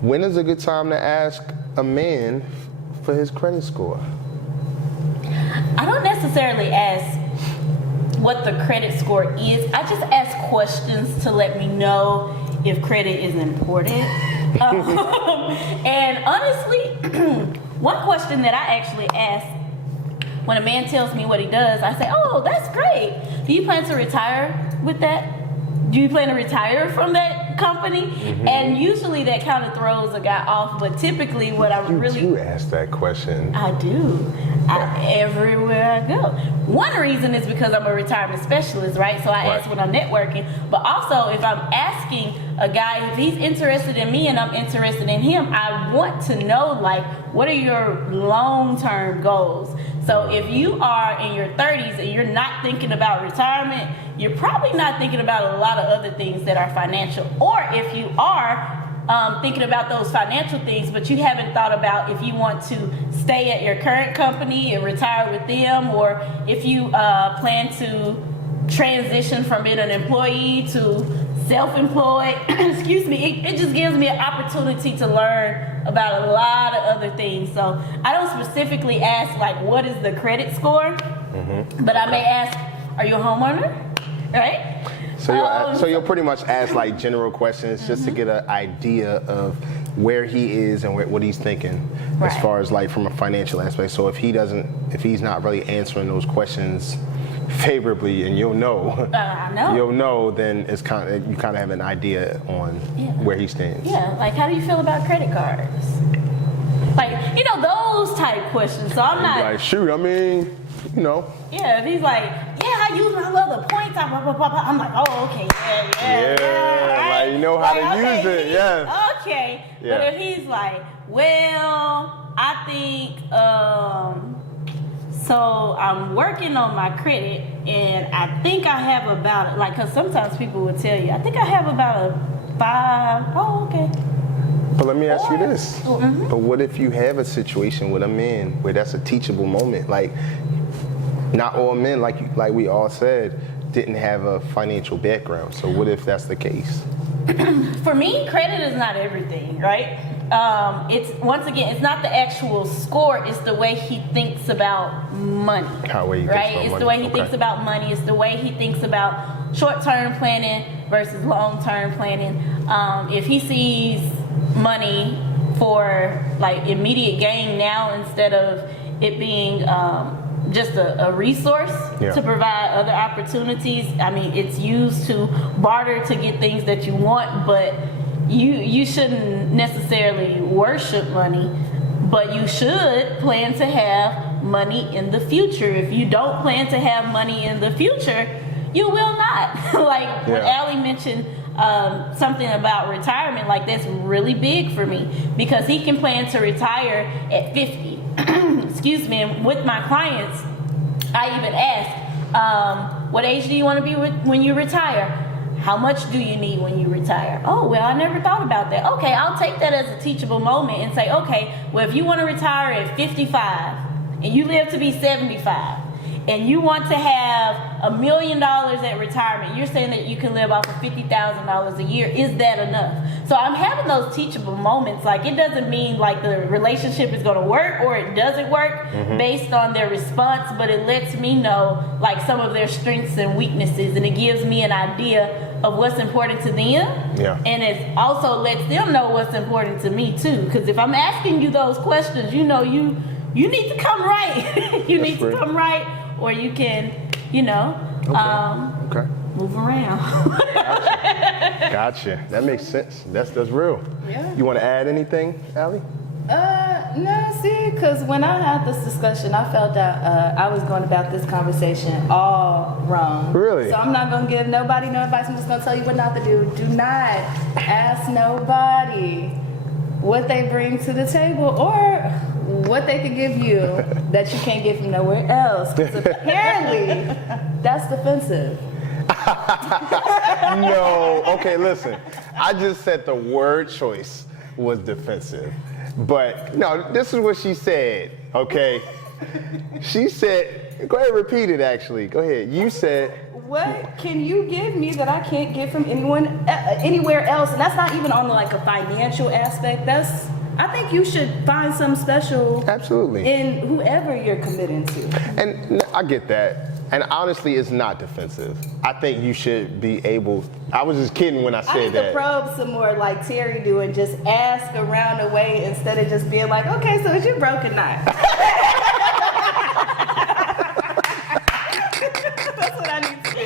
when is a good time to ask a man for his credit score? I don't necessarily ask what the credit score is. I just ask questions to let me know if credit is important. And honestly, one question that I actually ask when a man tells me what he does, I say, "Oh, that's great. Do you plan to retire with that? Do you plan to retire from that company?" Mm-hmm. And usually that kind of throws a guy off, but typically what I really... You ask that question. I do. Everywhere I go. One reason is because I'm a retirement specialist, right? So I ask when I'm networking. But also, if I'm asking a guy if he's interested in me and I'm interested in him, I want to know, like, what are your long-term goals? So if you are in your 30s and you're not thinking about retirement, you're probably not thinking about a lot of other things that are financial. Or if you are thinking about those financial things, but you haven't thought about if you want to stay at your current company and retire with them, or if you plan to transition from being an employee to self-employed, excuse me, it just gives me an opportunity to learn about a lot of other things. So I don't specifically ask, like, what is the credit score? Mm-hmm. But I may ask, are you a homeowner? Right? So you'll pretty much ask like general questions just to get an idea of where he is and what he's thinking as far as like from a financial aspect. So if he's not really answering those questions favorably, and you'll know, then it's you kind of have an idea on where he stands. Yeah, like how do you feel about credit cards? Like, those type questions. So I'm not like, shoot, I mean, Yeah, if he's like, I use my little points. I'm like, oh, okay, yeah. Like you know how to use it, yeah. Okay, yeah. But if he's like, well, I think, so I'm working on my credit, and I think I have about, like, because sometimes people will tell you, I think I have about a 5. Oh, okay. But let me ask you this. Mm-hmm. But what if you have a situation with a man where that's a teachable moment? Like, not all men, like we all said, didn't have a financial background. So what if that's the case? For me, credit is not everything, right? It's not the actual score. It's the way he thinks about money. It's the way he thinks about money. It's the way he thinks about short-term planning versus long-term planning. If he sees money for like immediate gain now instead of it being just a resource to provide other opportunities. I mean, it's used to barter to get things that you want, but you shouldn't necessarily worship money, but you should plan to have money in the future. If you don't plan to have money in the future, you will not. When Allie mentioned something about retirement, like that's really big for me because he can plan to retire at 50. Excuse me. And with my clients, I even ask, what age do you want to be when you retire? How much do you need when you retire? Oh, well, I never thought about that. Okay, I'll take that as a teachable moment and say, okay, well, if you want to retire at 55 and you live to be 75 and you want to have $1 million at retirement, you're saying that you can live off of $50,000 a year. Is that enough? So I'm having those teachable moments. Like, it doesn't mean like the relationship is going to work or it doesn't work based on their response, but it lets me know like some of their strengths and weaknesses, and it gives me an idea of what's important to them. Yeah. And it also lets them know what's important to me too. Because if I'm asking you those questions, you know, you need to come right. You need to come right, or you can, you know, move around. Gotcha. That makes sense. That's real. Yeah. You want to add anything, Allie? No, see, because when I had this discussion, I felt that I was going about this conversation all wrong. Really? So I'm not going to give nobody no advice. I'm just going to tell you what not to do. Do not ask nobody what they bring to the table or what they could give you that you can't get from nowhere else. Because apparently, that's defensive. No. Okay, listen. I just said the word choice was defensive. But no, this is what she said, okay? She said, go ahead and repeat it actually. Go ahead. You said, what can you give me that I can't get from anywhere else? And that's not even on like a financial aspect. I think you should find some special absolutely in whoever you're committing to. And I get that. And honestly, it's not defensive. I think you should be able, I was just kidding when I said I need that. to probe some more like Terri do and just ask around the way instead of just being like, okay, so is you broke or not? That's what I need to do.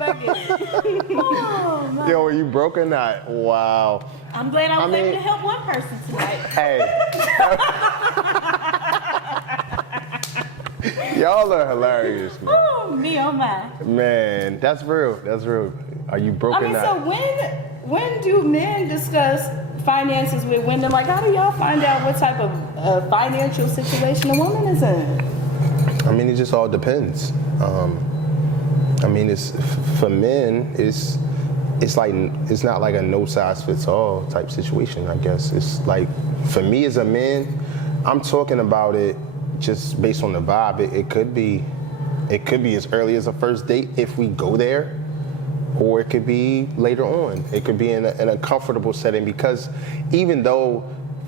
I get it. Oh, my. Yo, are you broke or not? Wow. I'm glad I was able to help one person tonight. Hey. Y'all are hilarious, man. Oh, me, oh my. Man, that's real. That's real. Are you broke or not? So when do men discuss finances with women? Like, how do y'all find out what type of financial situation a woman is in? I mean, it just all depends. I mean, it's for men. It's not like a no size fits all type situation. I guess it's like for me as a man, I'm talking about it just based on the vibe. It could be as early as a first date if we go there, or it could be later on. It could be in a comfortable setting, because even though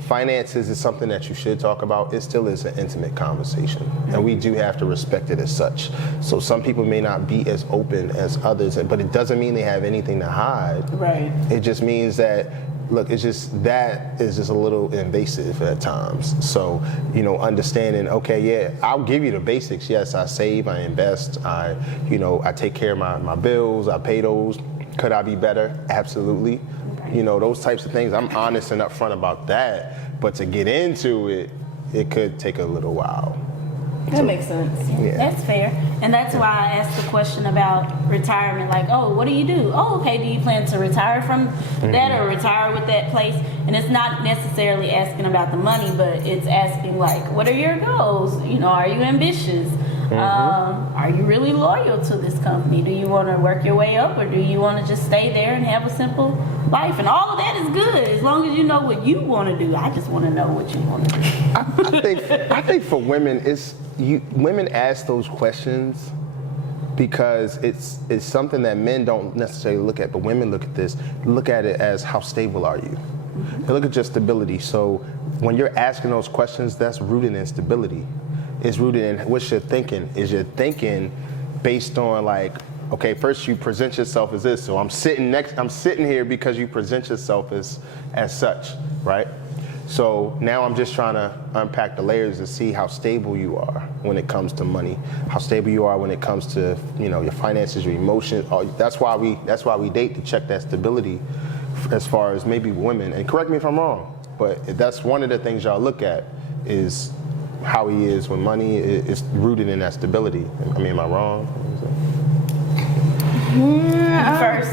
finances is something that you should talk about, it still is an intimate conversation, and we do have to respect it as such. So some people may not be as open as others, but it doesn't mean they have anything to hide. Right. It just means that, look, it's just that is just a little invasive at times. So, you know, understanding, okay, yeah, I'll give you the basics. Yes, I save, I invest, I take care of my bills, I pay those. Could I be better? Absolutely. You know, those types of things, I'm honest and upfront about that. But to get into it, it could take a little while. That makes sense. Yeah. That's fair. And that's why I asked the question about retirement. Like, oh, what do you do? Oh, okay, do you plan to retire from that or retire with that place? And it's not necessarily asking about the money, but it's asking, like, what are your goals? You know, are you ambitious? Are you really loyal to this company? Do you want to work your way up, or do you want to just stay there and have a simple life? And all of that is good as long as you know what you want to do. I just want to know what you want to do. I think for women, women ask those questions because it's something that men don't necessarily look at, but women look at it as how stable are you? They look at your stability. So when you're asking those questions, that's rooted in stability. It's rooted in what's your thinking. Is your thinking based on, like, okay, first you present yourself as this, so I'm sitting here because you present yourself as such, right? So now I'm just trying to unpack the layers to see how stable you are when it comes to money, how stable you are when it comes to, you know, your finances, your emotions. That's why we date, to check that stability as far as maybe women. And correct me if I'm wrong, but that's one of the things y'all look at, is how he is when money is rooted in that stability. I mean, am I wrong? first?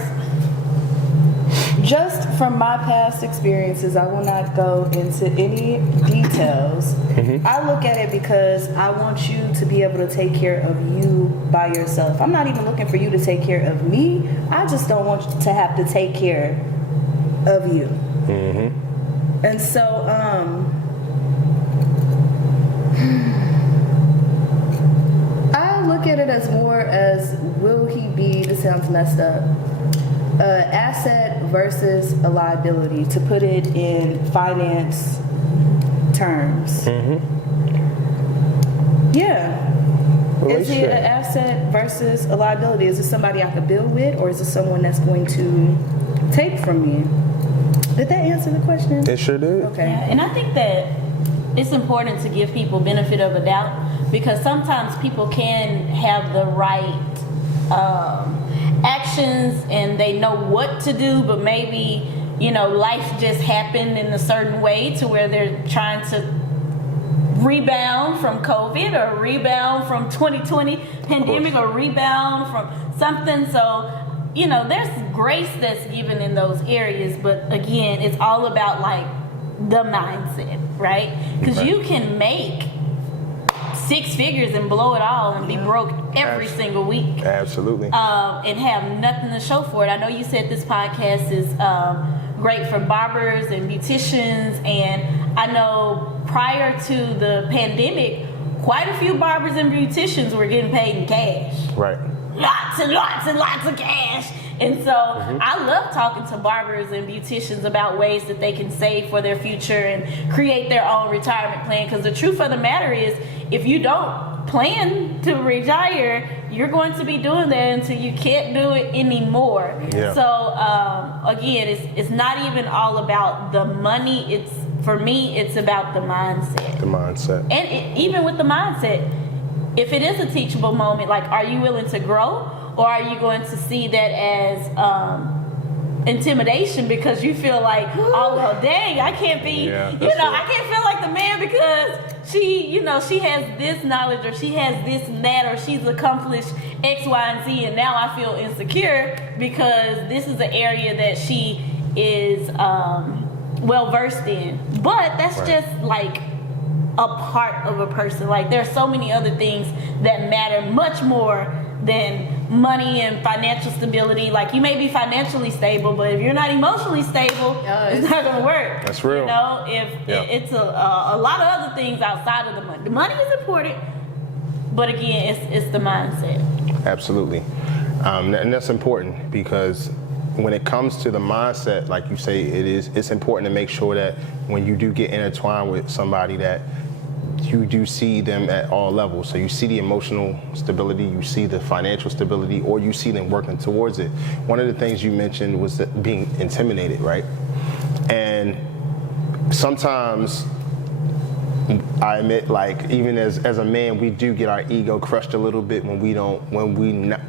Just from my past experiences, I will not go into any details. I look at it because I want you to be able to take care of you by yourself. I'm not even looking for you to take care of me. I just don't want you to have to take care of you. And so, I look at it as more as, will he be, this sounds messed up, asset versus a liability, to put it in finance terms. Yeah. Is he an asset versus a liability? Is it somebody I could build with, or is it someone that's going to take from me? Did that answer the question? It sure did. Okay. Yeah, and I think that it's important to give people benefit of a doubt, because sometimes people can have the right actions and they know what to do, but maybe, you know, life just happened in a certain way to where they're trying to rebound from COVID or rebound from 2020 pandemic or rebound from something. So, you know, there's grace that's given in those areas, but again, it's all about like the mindset, right? Because you can make 6 figures and blow it all and be broke every single week. Absolutely. And have nothing to show for it. I know you said this podcast is great for barbers and beauticians, and I know prior to the pandemic, quite a few barbers and beauticians were getting paid in cash. Right. Lots and lots and lots of cash. And so I love talking to barbers and beauticians about ways that they can save for their future and create their own retirement plan. Because the truth of the matter is, if you don't plan to retire, you're going to be doing that until you can't do it anymore. Yeah. So again, it's not even all about the money. It's, for me, it's about the mindset. The mindset. And even with the mindset, if it is a teachable moment, like, are you willing to grow, or are you going to see that as intimidation because you feel like, oh, well, dang, I can't be, I can't feel like the man because she has this knowledge, or she has this and that, or she's accomplished X, Y, and Z, and now I feel insecure because this is an area that she is well versed in. But that's just like a part of a person. Like, there's so many other things that matter much more than money and financial stability. Like, you may be financially stable, but if you're not emotionally stable, it's not gonna work. That's real. You know, it's a lot of other things outside of the money. The money is important, but again, it's the mindset. Absolutely. And that's important, because when it comes to the mindset, like you say, it's important to make sure that when you do get intertwined with somebody, that you do see them at all levels. So you see the emotional stability, you see the financial stability, or you see them working towards it. One of the things you mentioned was that being intimidated, right? And sometimes, I admit, like, even as a man, we do get our ego crushed a little bit when we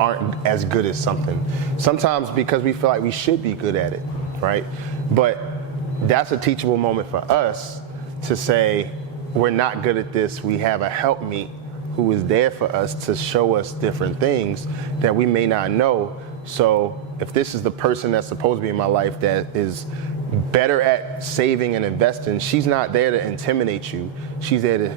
aren't as good at something. Sometimes because we feel like we should be good at it, right? But that's a teachable moment for us to say, we're not good at this. We have a helpmeet who is there for us to show us different things that we may not know. So if this is the person that's supposed to be in my life that is better at saving and investing, she's not there to intimidate you. She's there to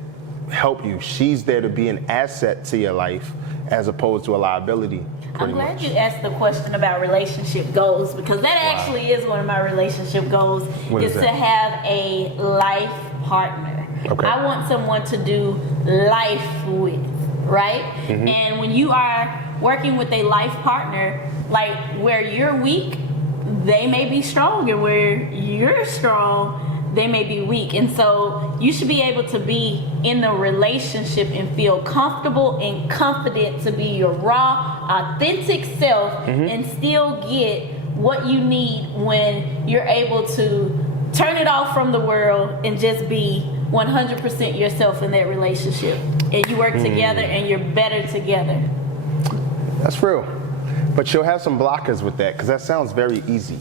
help you. She's there to be an asset to your life as opposed to a liability. I'm glad you asked the question about relationship goals, because that actually is one of my relationship goals, is to have a life partner. Okay. I want someone to do life with, right? And when you are working with a life partner, like, where you're weak, they may be strong, and where you're strong, they may be weak. And so you should be able to be in the relationship and feel comfortable and confident to be your raw, authentic self, and still get what you need when you're able to turn it off from the world and just be 100% yourself in that relationship. And you work together and you're better together. That's real. But you'll have some blockers with that, because that sounds very easy.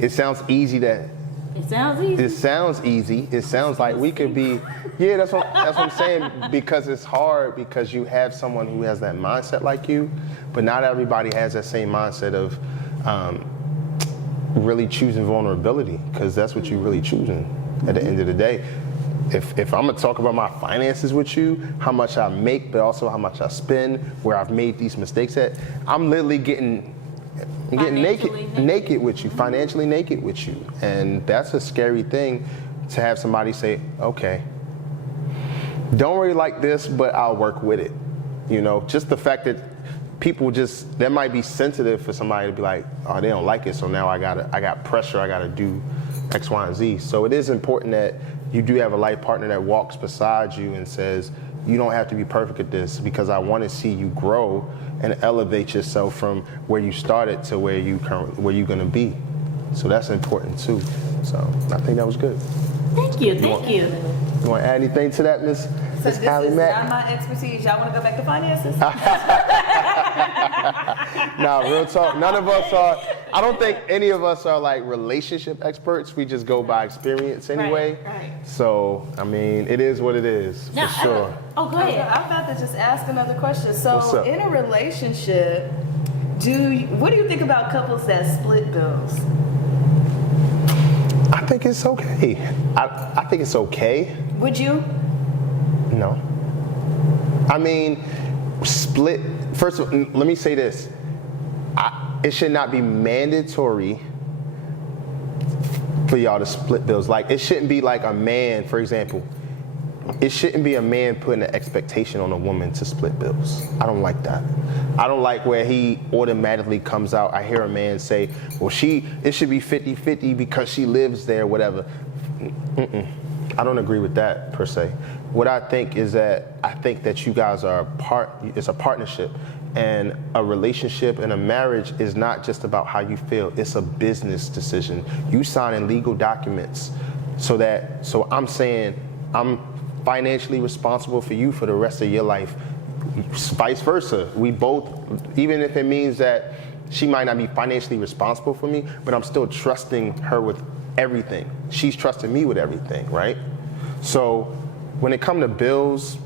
It sounds easy that It sounds easy. It sounds easy. It sounds like we could be, yeah, that's what I'm saying, because it's hard because you have someone who has that mindset like you, but not everybody has that same mindset of really choosing vulnerability, because that's what you're really choosing at the end of the day. If I'm gonna talk about my finances with you, how much I make, but also how much I spend, where I've made these mistakes at, I'm literally getting naked with you, financially naked with you. And that's a scary thing to have somebody say, okay, don't really like this, but I'll work with it. You know, just the fact that people just, that might be sensitive for somebody to be like, oh, they don't like it, so now I got pressure, I gotta do X, Y, and Z. So it is important that you do have a life partner that walks beside you and says, you don't have to be perfect at this, because I want to see you grow and elevate yourself from where you started to where you're going to be. So that's important too. So I think that was good. Thank you. You want to add anything to that, Miss Allie Mack? Not my expertise. Y'all want to go back to finances? Nah, real talk. None of us are. I don't think any of us are like relationship experts. We just go by experience anyway. Right. So I mean, it is what it is, for sure. Oh, go ahead. I'm about to just ask another question. What's So, up? in a relationship, what do you think about couples that split bills? I think it's okay. I think it's okay. Would you? No. I mean, split. First of all, let me say this. It should not be mandatory for y'all to split bills. Like, it shouldn't be like a man, for example. It shouldn't be a man putting an expectation on a woman to split bills. I don't like that. I don't like where he automatically comes out. I hear a man say, well, it should be 50-50 because she lives there, whatever. I don't agree with that per se. What I think is that you guys are it's a partnership, and a relationship and a marriage is not just about how you feel. It's a business decision. You signing legal documents so I'm saying I'm financially responsible for you for the rest of your life. Vice versa. We both, even if it means that she might not be financially responsible for me, but I'm still trusting her with everything. She's trusting me with everything, right? So when it comes to bills,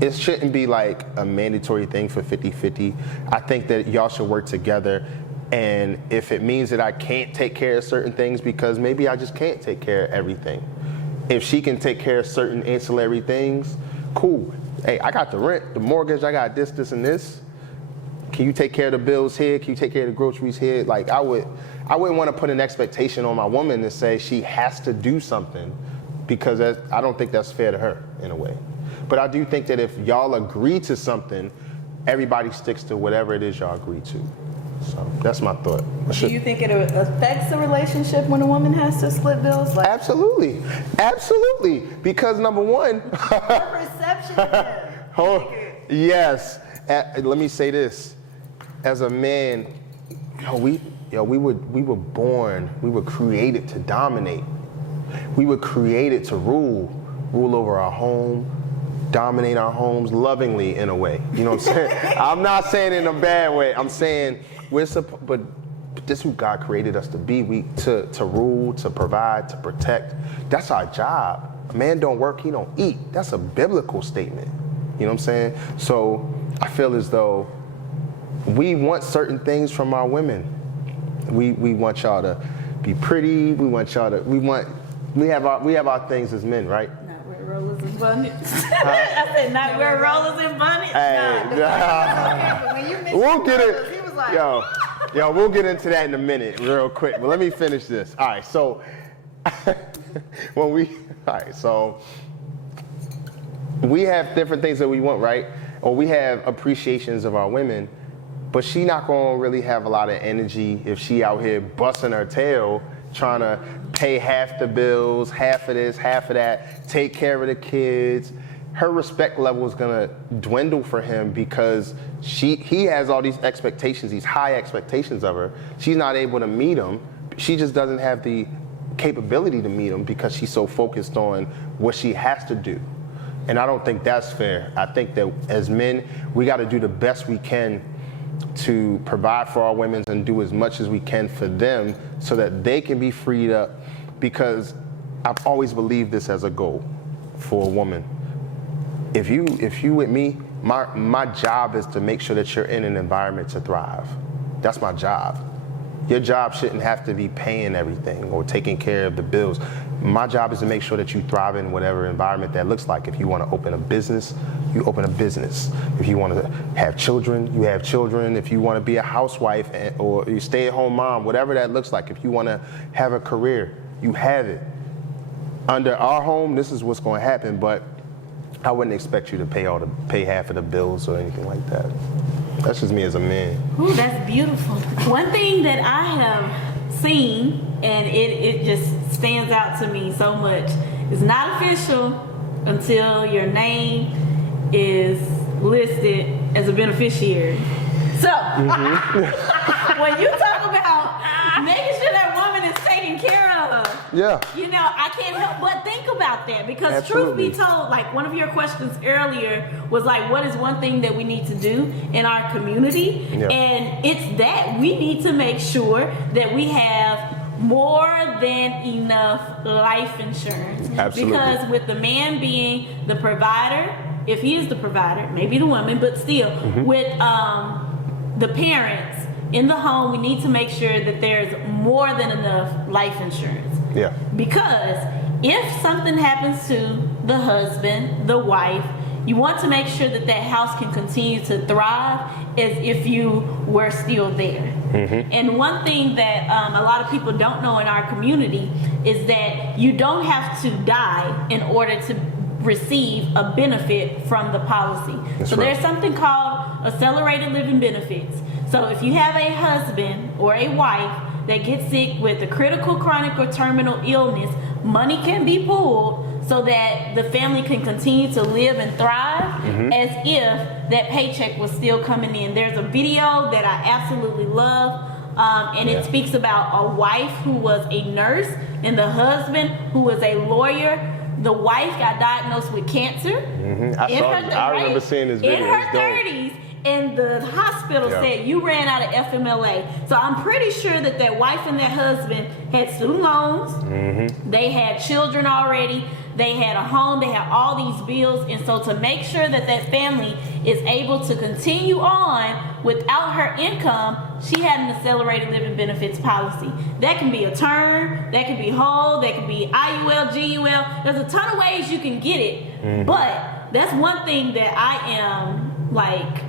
it shouldn't be like a mandatory thing for 50-50. I think that y'all should work together, and if it means that I can't take care of certain things because maybe I just can't take care of everything, if she can take care of certain ancillary things, cool. Hey, I got the rent, the mortgage, I got this, and this. Can you take care of the bills here? Can you take care of the groceries here? Like, I wouldn't want to put an expectation on my woman to say she has to do something, because I don't think that's fair to her in a way. But I do think that if y'all agree to something, everybody sticks to whatever it is y'all agree to. So that's my thought. Do you think it affects the relationship when a woman has to split bills? Like, Absolutely. Because number one, her perception is yes. Let me say this. As a man, we were born, we were created to dominate. We were created to rule over our home, dominate our homes lovingly in a way. You know what I'm saying? I'm not saying it in a bad way. I'm saying but this is who God created us to be. To rule, to provide, to protect. That's our job. A man don't work, he don't eat. That's a biblical statement. You know what I'm saying? So I feel as though we want certain things from our women. We want y'all to be pretty. We have our things as men, right? not wear rollers and bonnets. I said not wear rollers and bonnets. Hey, But when you mentioned we'll get rollers, it. he was like, Yo, we'll get into that in a minute, real quick. But let me finish this. All right, so we have different things that we want, right? Or we have appreciations of our women, but she not gonna really have a lot of energy if she out here busting her tail trying to pay half the bills, half of this, half of that, take care of the kids. Her respect level is gonna dwindle for him because he has all these expectations, these high expectations of her. She's not able to meet them. She just doesn't have the capability to meet them because she's so focused on what she has to do. And I don't think that's fair. I think that as men, we gotta do the best we can to provide for our women and do as much as we can for them so that they can be freed up because I've always believed this as a goal for a woman. If you with me, my job is to make sure that you're in an environment to thrive. That's my job. Your job shouldn't have to be paying everything or taking care of the bills. My job is to make sure that you thrive in whatever environment that looks like. If you want to open a business, you open a business. If you want to have children, you have children. If you want to be a housewife or you stay-at-home mom, whatever that looks like. If you want to have a career, you have it. Under our home, this is what's going to happen, but I wouldn't expect you to pay half of the bills or anything like that. That's just me as a man. Ooh, that's beautiful. One thing that I have seen, and it just stands out to me so much, is not official until your name is listed as a beneficiary. So, when you talk about making sure that woman is taken care of, Yeah. you know, I can't help but think about that because Absolutely. truth be told, like one of your questions earlier was like, what is one thing that we need to do in our community? Yeah. And it's that we need to make sure that we have more than enough life insurance. Absolutely. Because with the man being the provider, if he is the provider, maybe the woman, but still, with the parents in the home, we need to make sure that there's more than enough life insurance. Yeah. Because if something happens to the husband, the wife, you want to make sure that that house can continue to thrive as if you were still there. And one thing that a lot of people don't know in our community is that you don't have to die in order to receive a benefit from the policy. That's so right. there's something called accelerated living benefits. So if you have a husband or a wife that gets sick with a critical, chronic, or terminal illness, money can be pulled so that the family can continue to live and thrive as if that paycheck was still coming in. There's a video that I absolutely love, and it speaks about a wife who was a nurse and the husband who was a lawyer. The wife got diagnosed with cancer. I remember seeing this video. In her It's dope. 30s, and the hospital said you ran out of FMLA. So I'm pretty sure that that wife and that husband had student loans. They had children already. They had a home. They had all these bills. And so to make sure that that family is able to continue on without her income, she had an accelerated living benefits policy. That can be a term, that can be whole, that can be IUL, GUL. There's a ton of ways you can get it. But that's one thing that I am like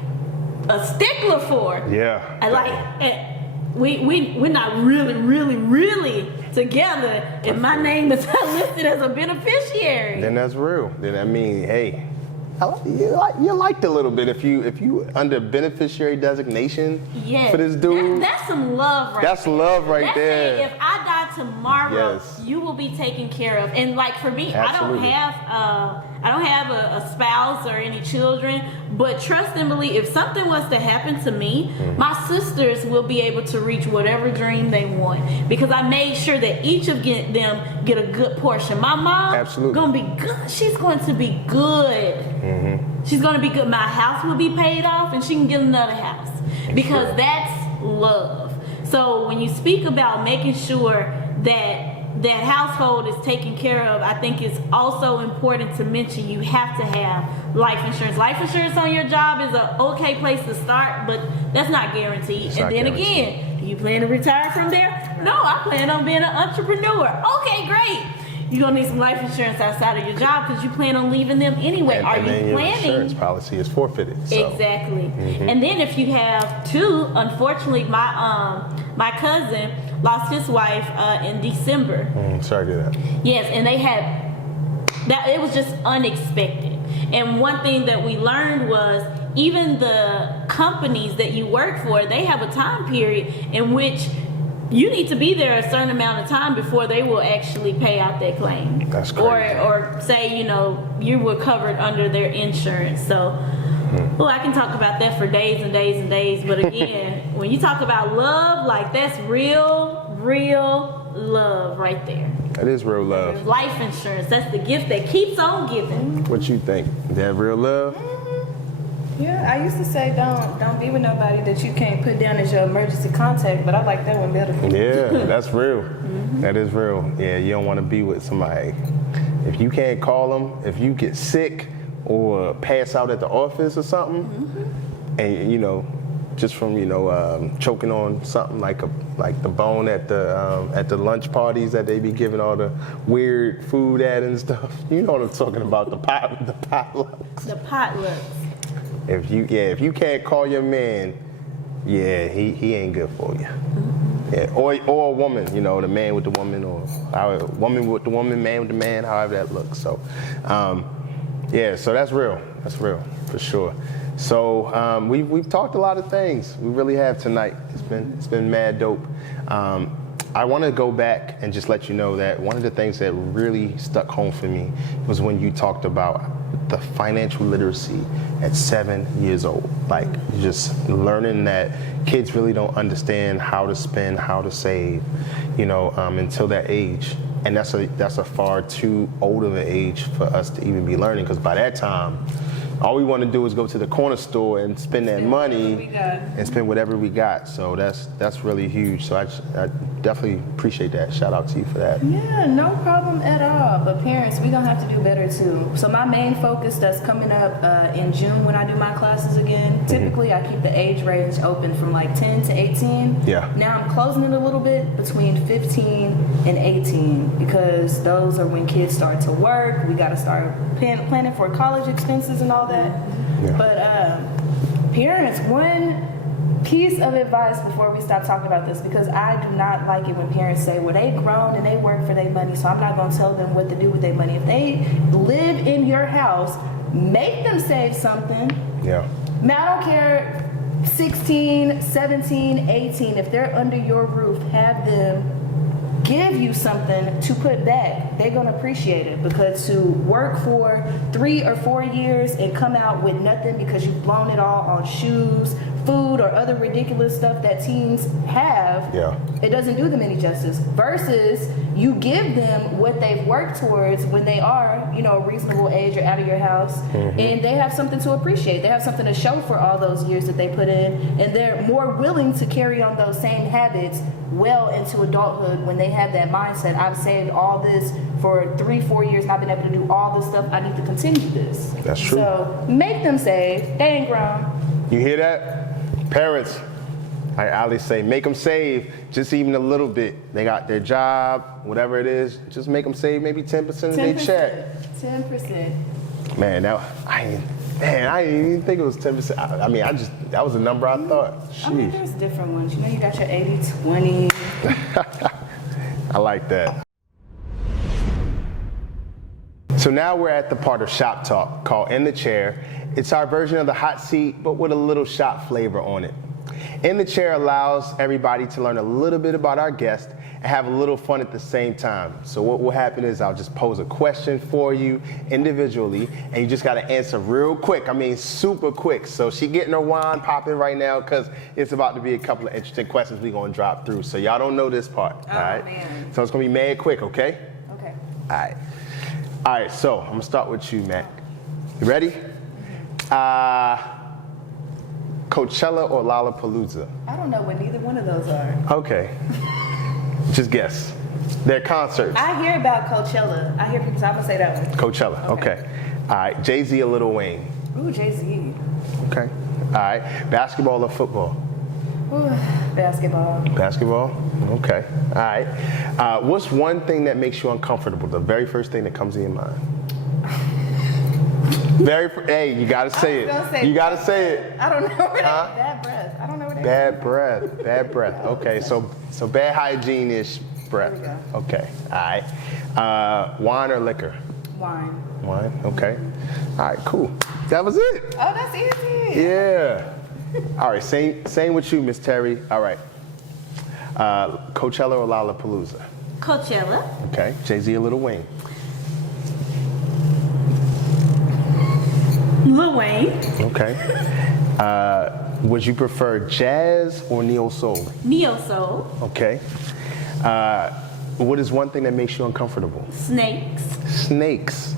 a stickler for. Yeah. I like we're not really together if my name is listed as a beneficiary. Then that's real. Then I mean, hey, you liked a little bit if you under beneficiary designation for this dude. That's some love right That's there. love right That's there. saying if I die tomorrow, Yes. you will be taken care of. And like for me, Absolutely. I don't have a spouse or any children, but trust and believe if something was to happen to me, my sisters will be able to reach whatever dream they want because I made sure that each of them get a good portion. My mom Absolutely. gonna be good. She's going to be good. She's gonna be good. My house will be paid off and she can get another house because that's love. So when you speak about making sure that that household is taken care of, I think it's also important to mention you have to have life insurance. Life insurance on your job is an okay place to start, but that's not guaranteed. It's and not then guaranteed. again, do you plan to retire from there? No, I plan on being an entrepreneur. Okay, great. You're gonna need some life insurance outside of your job because you plan on leaving them anyway. And, Are and you then your planning? insurance policy is forfeited. So. Exactly. And then if you have two, unfortunately, my cousin lost his wife in December. Sorry to hear that. Yes, and they had that. It was just unexpected. And one thing that we learned was even the companies that you work for, they have a time period in which you need to be there a certain amount of time before they will actually pay out that claim. That's crazy. Or say, you were covered under their insurance. So, well, I can talk about that for days and days and days. But again, when you talk about love, like that's real love right there. That is real love. Life insurance, that's the gift that keeps on giving. What you think? That real love? Yeah, I used to say don't be with nobody that you can't put down as your emergency contact, but I like that one better. Yeah, that's real. That is real. Yeah, you don't want to be with somebody. If you can't call them, if you get sick or pass out at the office or something, and you know, just from choking on something like the bone at the lunch parties that they be giving all the weird food at and stuff. You know what I'm talking about, the potlucks. The potlucks. If you can't call your man, yeah, he ain't good for you. Yeah, or a woman, the man with the woman, or woman with the woman, man with the man, however that looks. So, so that's real. That's real for sure. So we've talked a lot of things. We really have tonight. It's been mad dope. I want to go back and just let you know that one of the things that really stuck home for me was when you talked about the financial literacy at 7 years old. Like just learning that kids really don't understand how to spend, how to save, until that age. And that's a far too old of an age for us to even be learning, because by that time, all we want to do is go to the corner store and spend that money and spend whatever we got. So that's really huge. So I definitely appreciate that. Shout out to you for that. Yeah, no problem at all. But parents, we're going to have to do better too. So my main focus that's coming up in June when I do my classes again, typically I keep the age range open from like 10 to 18. Yeah. Now I'm closing it a little bit between 15 and 18 because those are when kids start to work. We got to start planning for college expenses and all that. Yeah. But parents, one piece of advice before we stop talking about this, because I do not like it when parents say, well, they grown and they work for their money, so I'm not going to tell them what to do with their money. If they live in your house, make them save something. Yeah. Now, I don't care 16, 17, 18, if they're under your roof, have them give you something to put back. They're going to appreciate it, because to work for 3 or 4 years and come out with nothing because you've blown it all on shoes, food, or other ridiculous stuff that teens have, it doesn't do them any justice. Versus you give them what they've worked towards when they are, a reasonable age or out of your house, and they have something to appreciate. They have something to show for all those years that they put in, and they're more willing to carry on those same habits well into adulthood when they have that mindset. I've saved all this for 3-4 years and I've been able to do all this stuff. I need to continue this. That's true. So make them save. They ain't grown. You hear that? Parents, I always say, make them save just even a little bit. They got their job, whatever it is, just make them save maybe 10% of their check. 10%. Man, I didn't even think it was 10%. That was a number I thought. Sheesh. I mean, there's different ones. You got your 80-20. I like that. So now we're at the part of Shop Talk called In the Chair. It's our version of the hot seat, but with a little shop flavor on it. In the Chair allows everybody to learn a little bit about our guest and have a little fun at the same time. So what will happen is I'll just pose a question for you individually, and you just gotta answer real quick. Super quick. So she getting her wine popping right now, because it's about to be a couple of interesting questions we're gonna drop through. So y'all don't know this part, all right? Man. So it's gonna be mad quick, okay? Okay. All right, so I'm gonna start with you, Mack. You ready? Coachella or Lollapalooza? I don't know what neither one of those are. Okay. Just guess. They're concerts. I hear about Coachella. I hear people, so I'm going to say that one. Coachella, okay. All right, Jay-Z or Lil Wayne? Ooh, Jay-Z. Okay. All right, basketball or football? Ooh, basketball. Basketball? Okay. All right. What's one thing that makes you uncomfortable? The very first thing that comes in your mind? Hey, you gotta say it. You gotta say it. I don't know where that bad breath. I don't know where that Bad breath. Okay, so bad hygiene-ish breath. There we go. Okay, all right. Wine or liquor? Wine. Wine, okay. All right, cool. That was it. Oh, that's easy. Yeah. All right, same with you, Miss Terri. All right. Coachella or Lollapalooza? Coachella. Okay, Jay-Z or Lil Wayne? Lil Wayne. Okay. Would you prefer jazz or neo-soul? Neo-soul. Okay. What is one thing that makes you uncomfortable? Snakes. Snakes.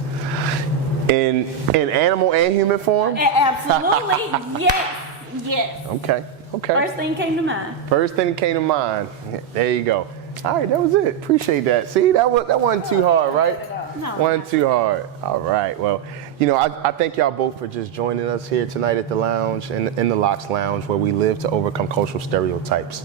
In animal and human form? Absolutely. Yes. Yes. Okay. First thing came to mind. First thing that came to mind. There you go. All right, that was it. Appreciate that. See, that wasn't too hard, right? No. Wasn't too hard. All right. Well, I thank y'all both for just joining us here tonight at the lounge, in the L.O.C.S Lounge, where we live to overcome cultural stereotypes.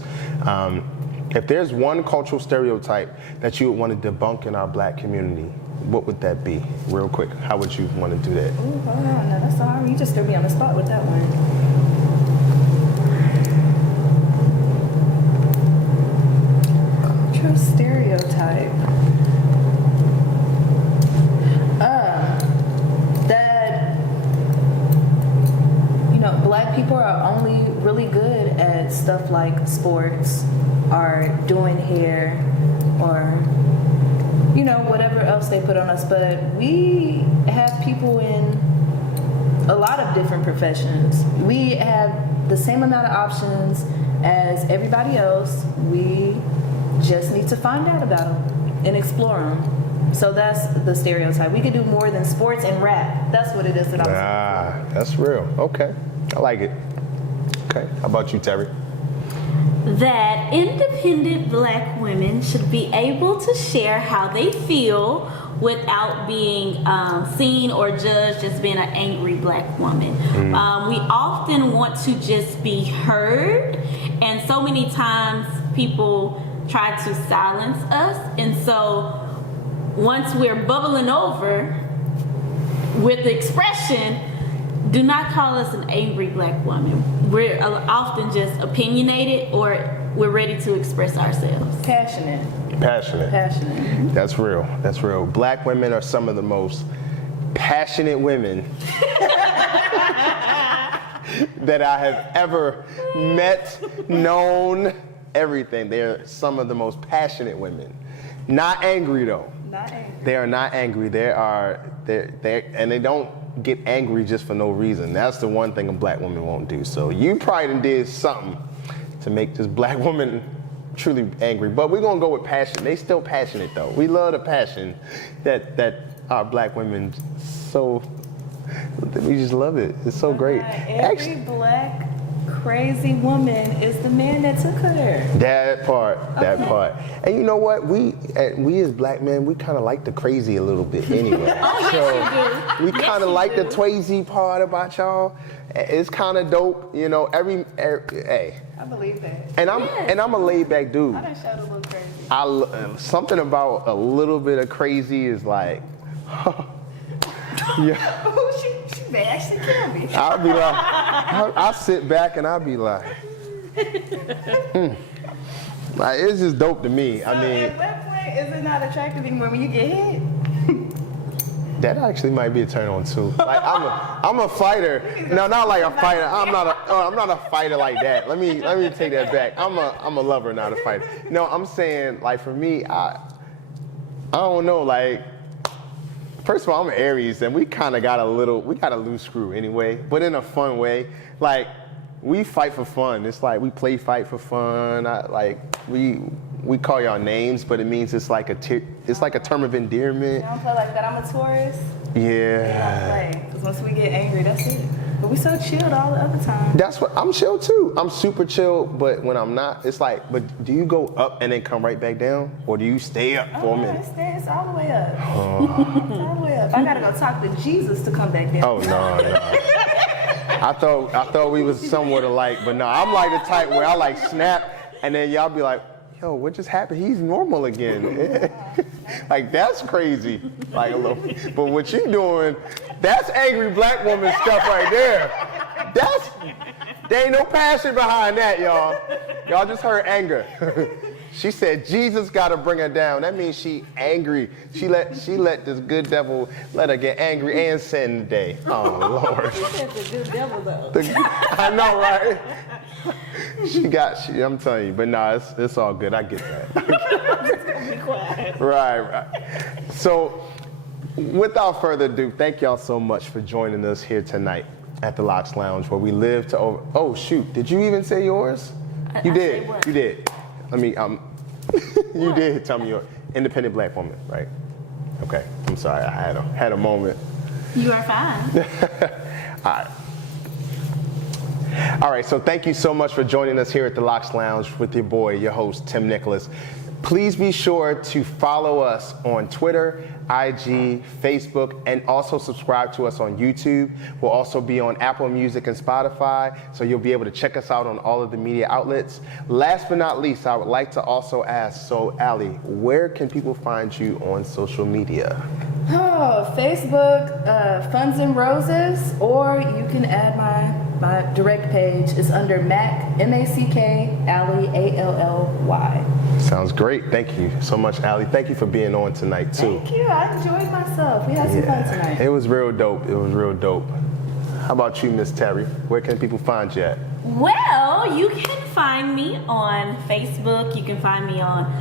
If there's one cultural stereotype that you would want to debunk in our black community, what would that be? Real quick, how would you want to do that? Ooh, hold on. No, that's all right. You just threw me on the spot with that one. True stereotype. That black people are only really good at stuff like sports or doing hair or whatever else they put on us, but we have people in a lot of different professions. We have the same amount of options as everybody else. We just need to find out about them and explore them. So that's the stereotype. We could do more than sports and rap. That's what it is that I was That's real. Okay. I like it. Okay. How about you, Terri? That independent black women should be able to share how they feel without being seen or judged as being an angry black woman. We often want to just be heard, and so many times people try to silence us, and so once we're bubbling over with the expression, do not call us an angry black woman. We're often just opinionated, or we're ready to express ourselves. Passionate. That's real. That's real. Black women are some of the most passionate women that I have ever met, known, everything. They're some of the most passionate women. Not angry though. Not angry. They are not angry. And they don't get angry just for no reason. That's the one thing a black woman won't do. So you probably done did something to make this black woman truly angry. But we're gonna go with passion. They still passionate though. We love the passion that our black women we just love it. It's so great. Every black crazy woman is the man that took her. That part. And you know what? We as black men, we kind of like the crazy a little bit anyway. Oh, yes, you do. We kind of like the twazy part about y'all. It's kind of dope, hey. I believe that. And I'm a laid back dude. I done showed a little crazy. Something about a little bit of crazy is like, yeah. She may actually kill me. I'll be like, I'll sit back and I'll be like, like it's just dope to me. So at what point is it not attractive anymore when you get hit? That actually might be a turn on too. Like I'm a fighter. No, not like a fighter. I'm not a fighter like that. Let me take that back. I'm a lover, not a fighter. No, I'm saying like for me, I don't know, like first of all, I'm an Aries and we got a loose screw anyway, but in a fun way. Like we fight for fun. It's like we fight for fun. We call y'all names, but it means it's like a term of endearment. I don't play like that. I'm a Taurus. Yeah. Because once we get angry, that's it. But we so chilled all the other time. That's what I'm chill too. I'm super chill, but when I'm not, it's like, but do you go up and then come right back down, or do you stay up for a minute? It's all the way up. It's all the way up. I gotta go talk to Jesus to come back down. Oh no. I thought we was somewhat alike, but no, I'm like the type where I like snap, and then y'all be like, yo, what just happened? He's normal again. Like, that's crazy. Like a little, but what you doing, that's angry black woman stuff right there. There ain't no passion behind that, y'all. Y'all just heard anger. She said Jesus gotta bring her down. That means she angry. She let this good devil let her get angry and sin today. Oh Lord. She said the good devil though. I know, right? I'm telling you, but nah, it's all good. I get that. Just gonna be quiet. Right. So, without further ado, thank y'all so much for joining us here tonight at the L.O.C.S Lounge, where we live to over. Oh shoot! Did you even say yours? You did. You did. You did tell me your independent black woman, right? Okay. I'm sorry. I had a moment. You are fine. All right, so thank you so much for joining us here at the L.O.C.S Lounge with your boy, your host, Tim Nicholas. Please be sure to follow us on Twitter, IG, Facebook, and also subscribe to us on YouTube. We'll also be on Apple Music and Spotify, so you'll be able to check us out on all of the media outlets. Last but not least, I would like to also ask, so Allie, where can people find you on social media? Oh, Facebook, Funds and Roses, or you can add my direct page is under Mack, M-A-C-K, Allie, A-L-L-Y. Sounds great. Thank you so much, Allie. Thank you for being on tonight, too. Thank you. I enjoyed myself. We had some fun tonight. It was real dope. It was real dope. How about you, Miss Terri? Where can people find you at? Well, you can find me on Facebook. You can find me on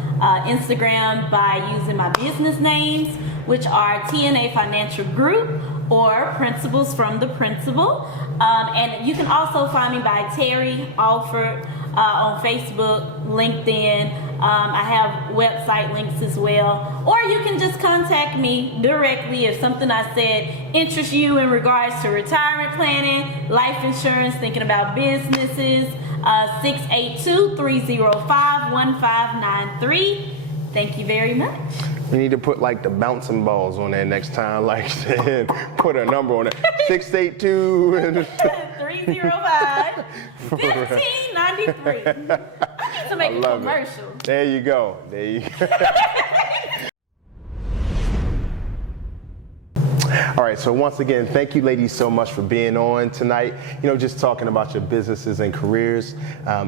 Instagram by using my business names, which are TNA Financial Group or Principals from the Principal. And you can also find me by Terri Alford on Facebook, LinkedIn. I have website links as well. Or you can just contact me directly if something I said interests you in regards to retirement planning, life insurance, thinking about businesses. 682-305-1593. Thank you very much. We need to put like the bouncing balls on there next time, like put a number on it. 682 305 1593. I need to make a commercial. There you go. There you go. All right, so once again, thank you ladies so much for being on tonight. You know, just talking about your businesses and careers.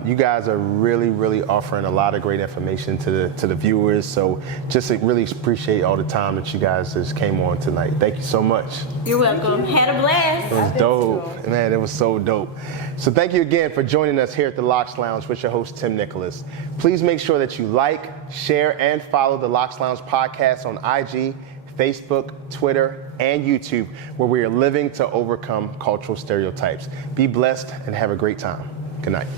You guys are really offering a lot of great information to the viewers. So just really appreciate all the time that you guys just came on tonight. Thank you so much. You're welcome. Had a blast. It was dope. Man, it was so dope. So thank you again for joining us here at the L.O.C.S Lounge with your host, Tim Nicholas. Please make sure that you like, share, and follow the L.O.C.S Lounge podcast on IG, Facebook, Twitter, and YouTube, where we are living to overcome cultural stereotypes. Be blessed and have a great time. Good night.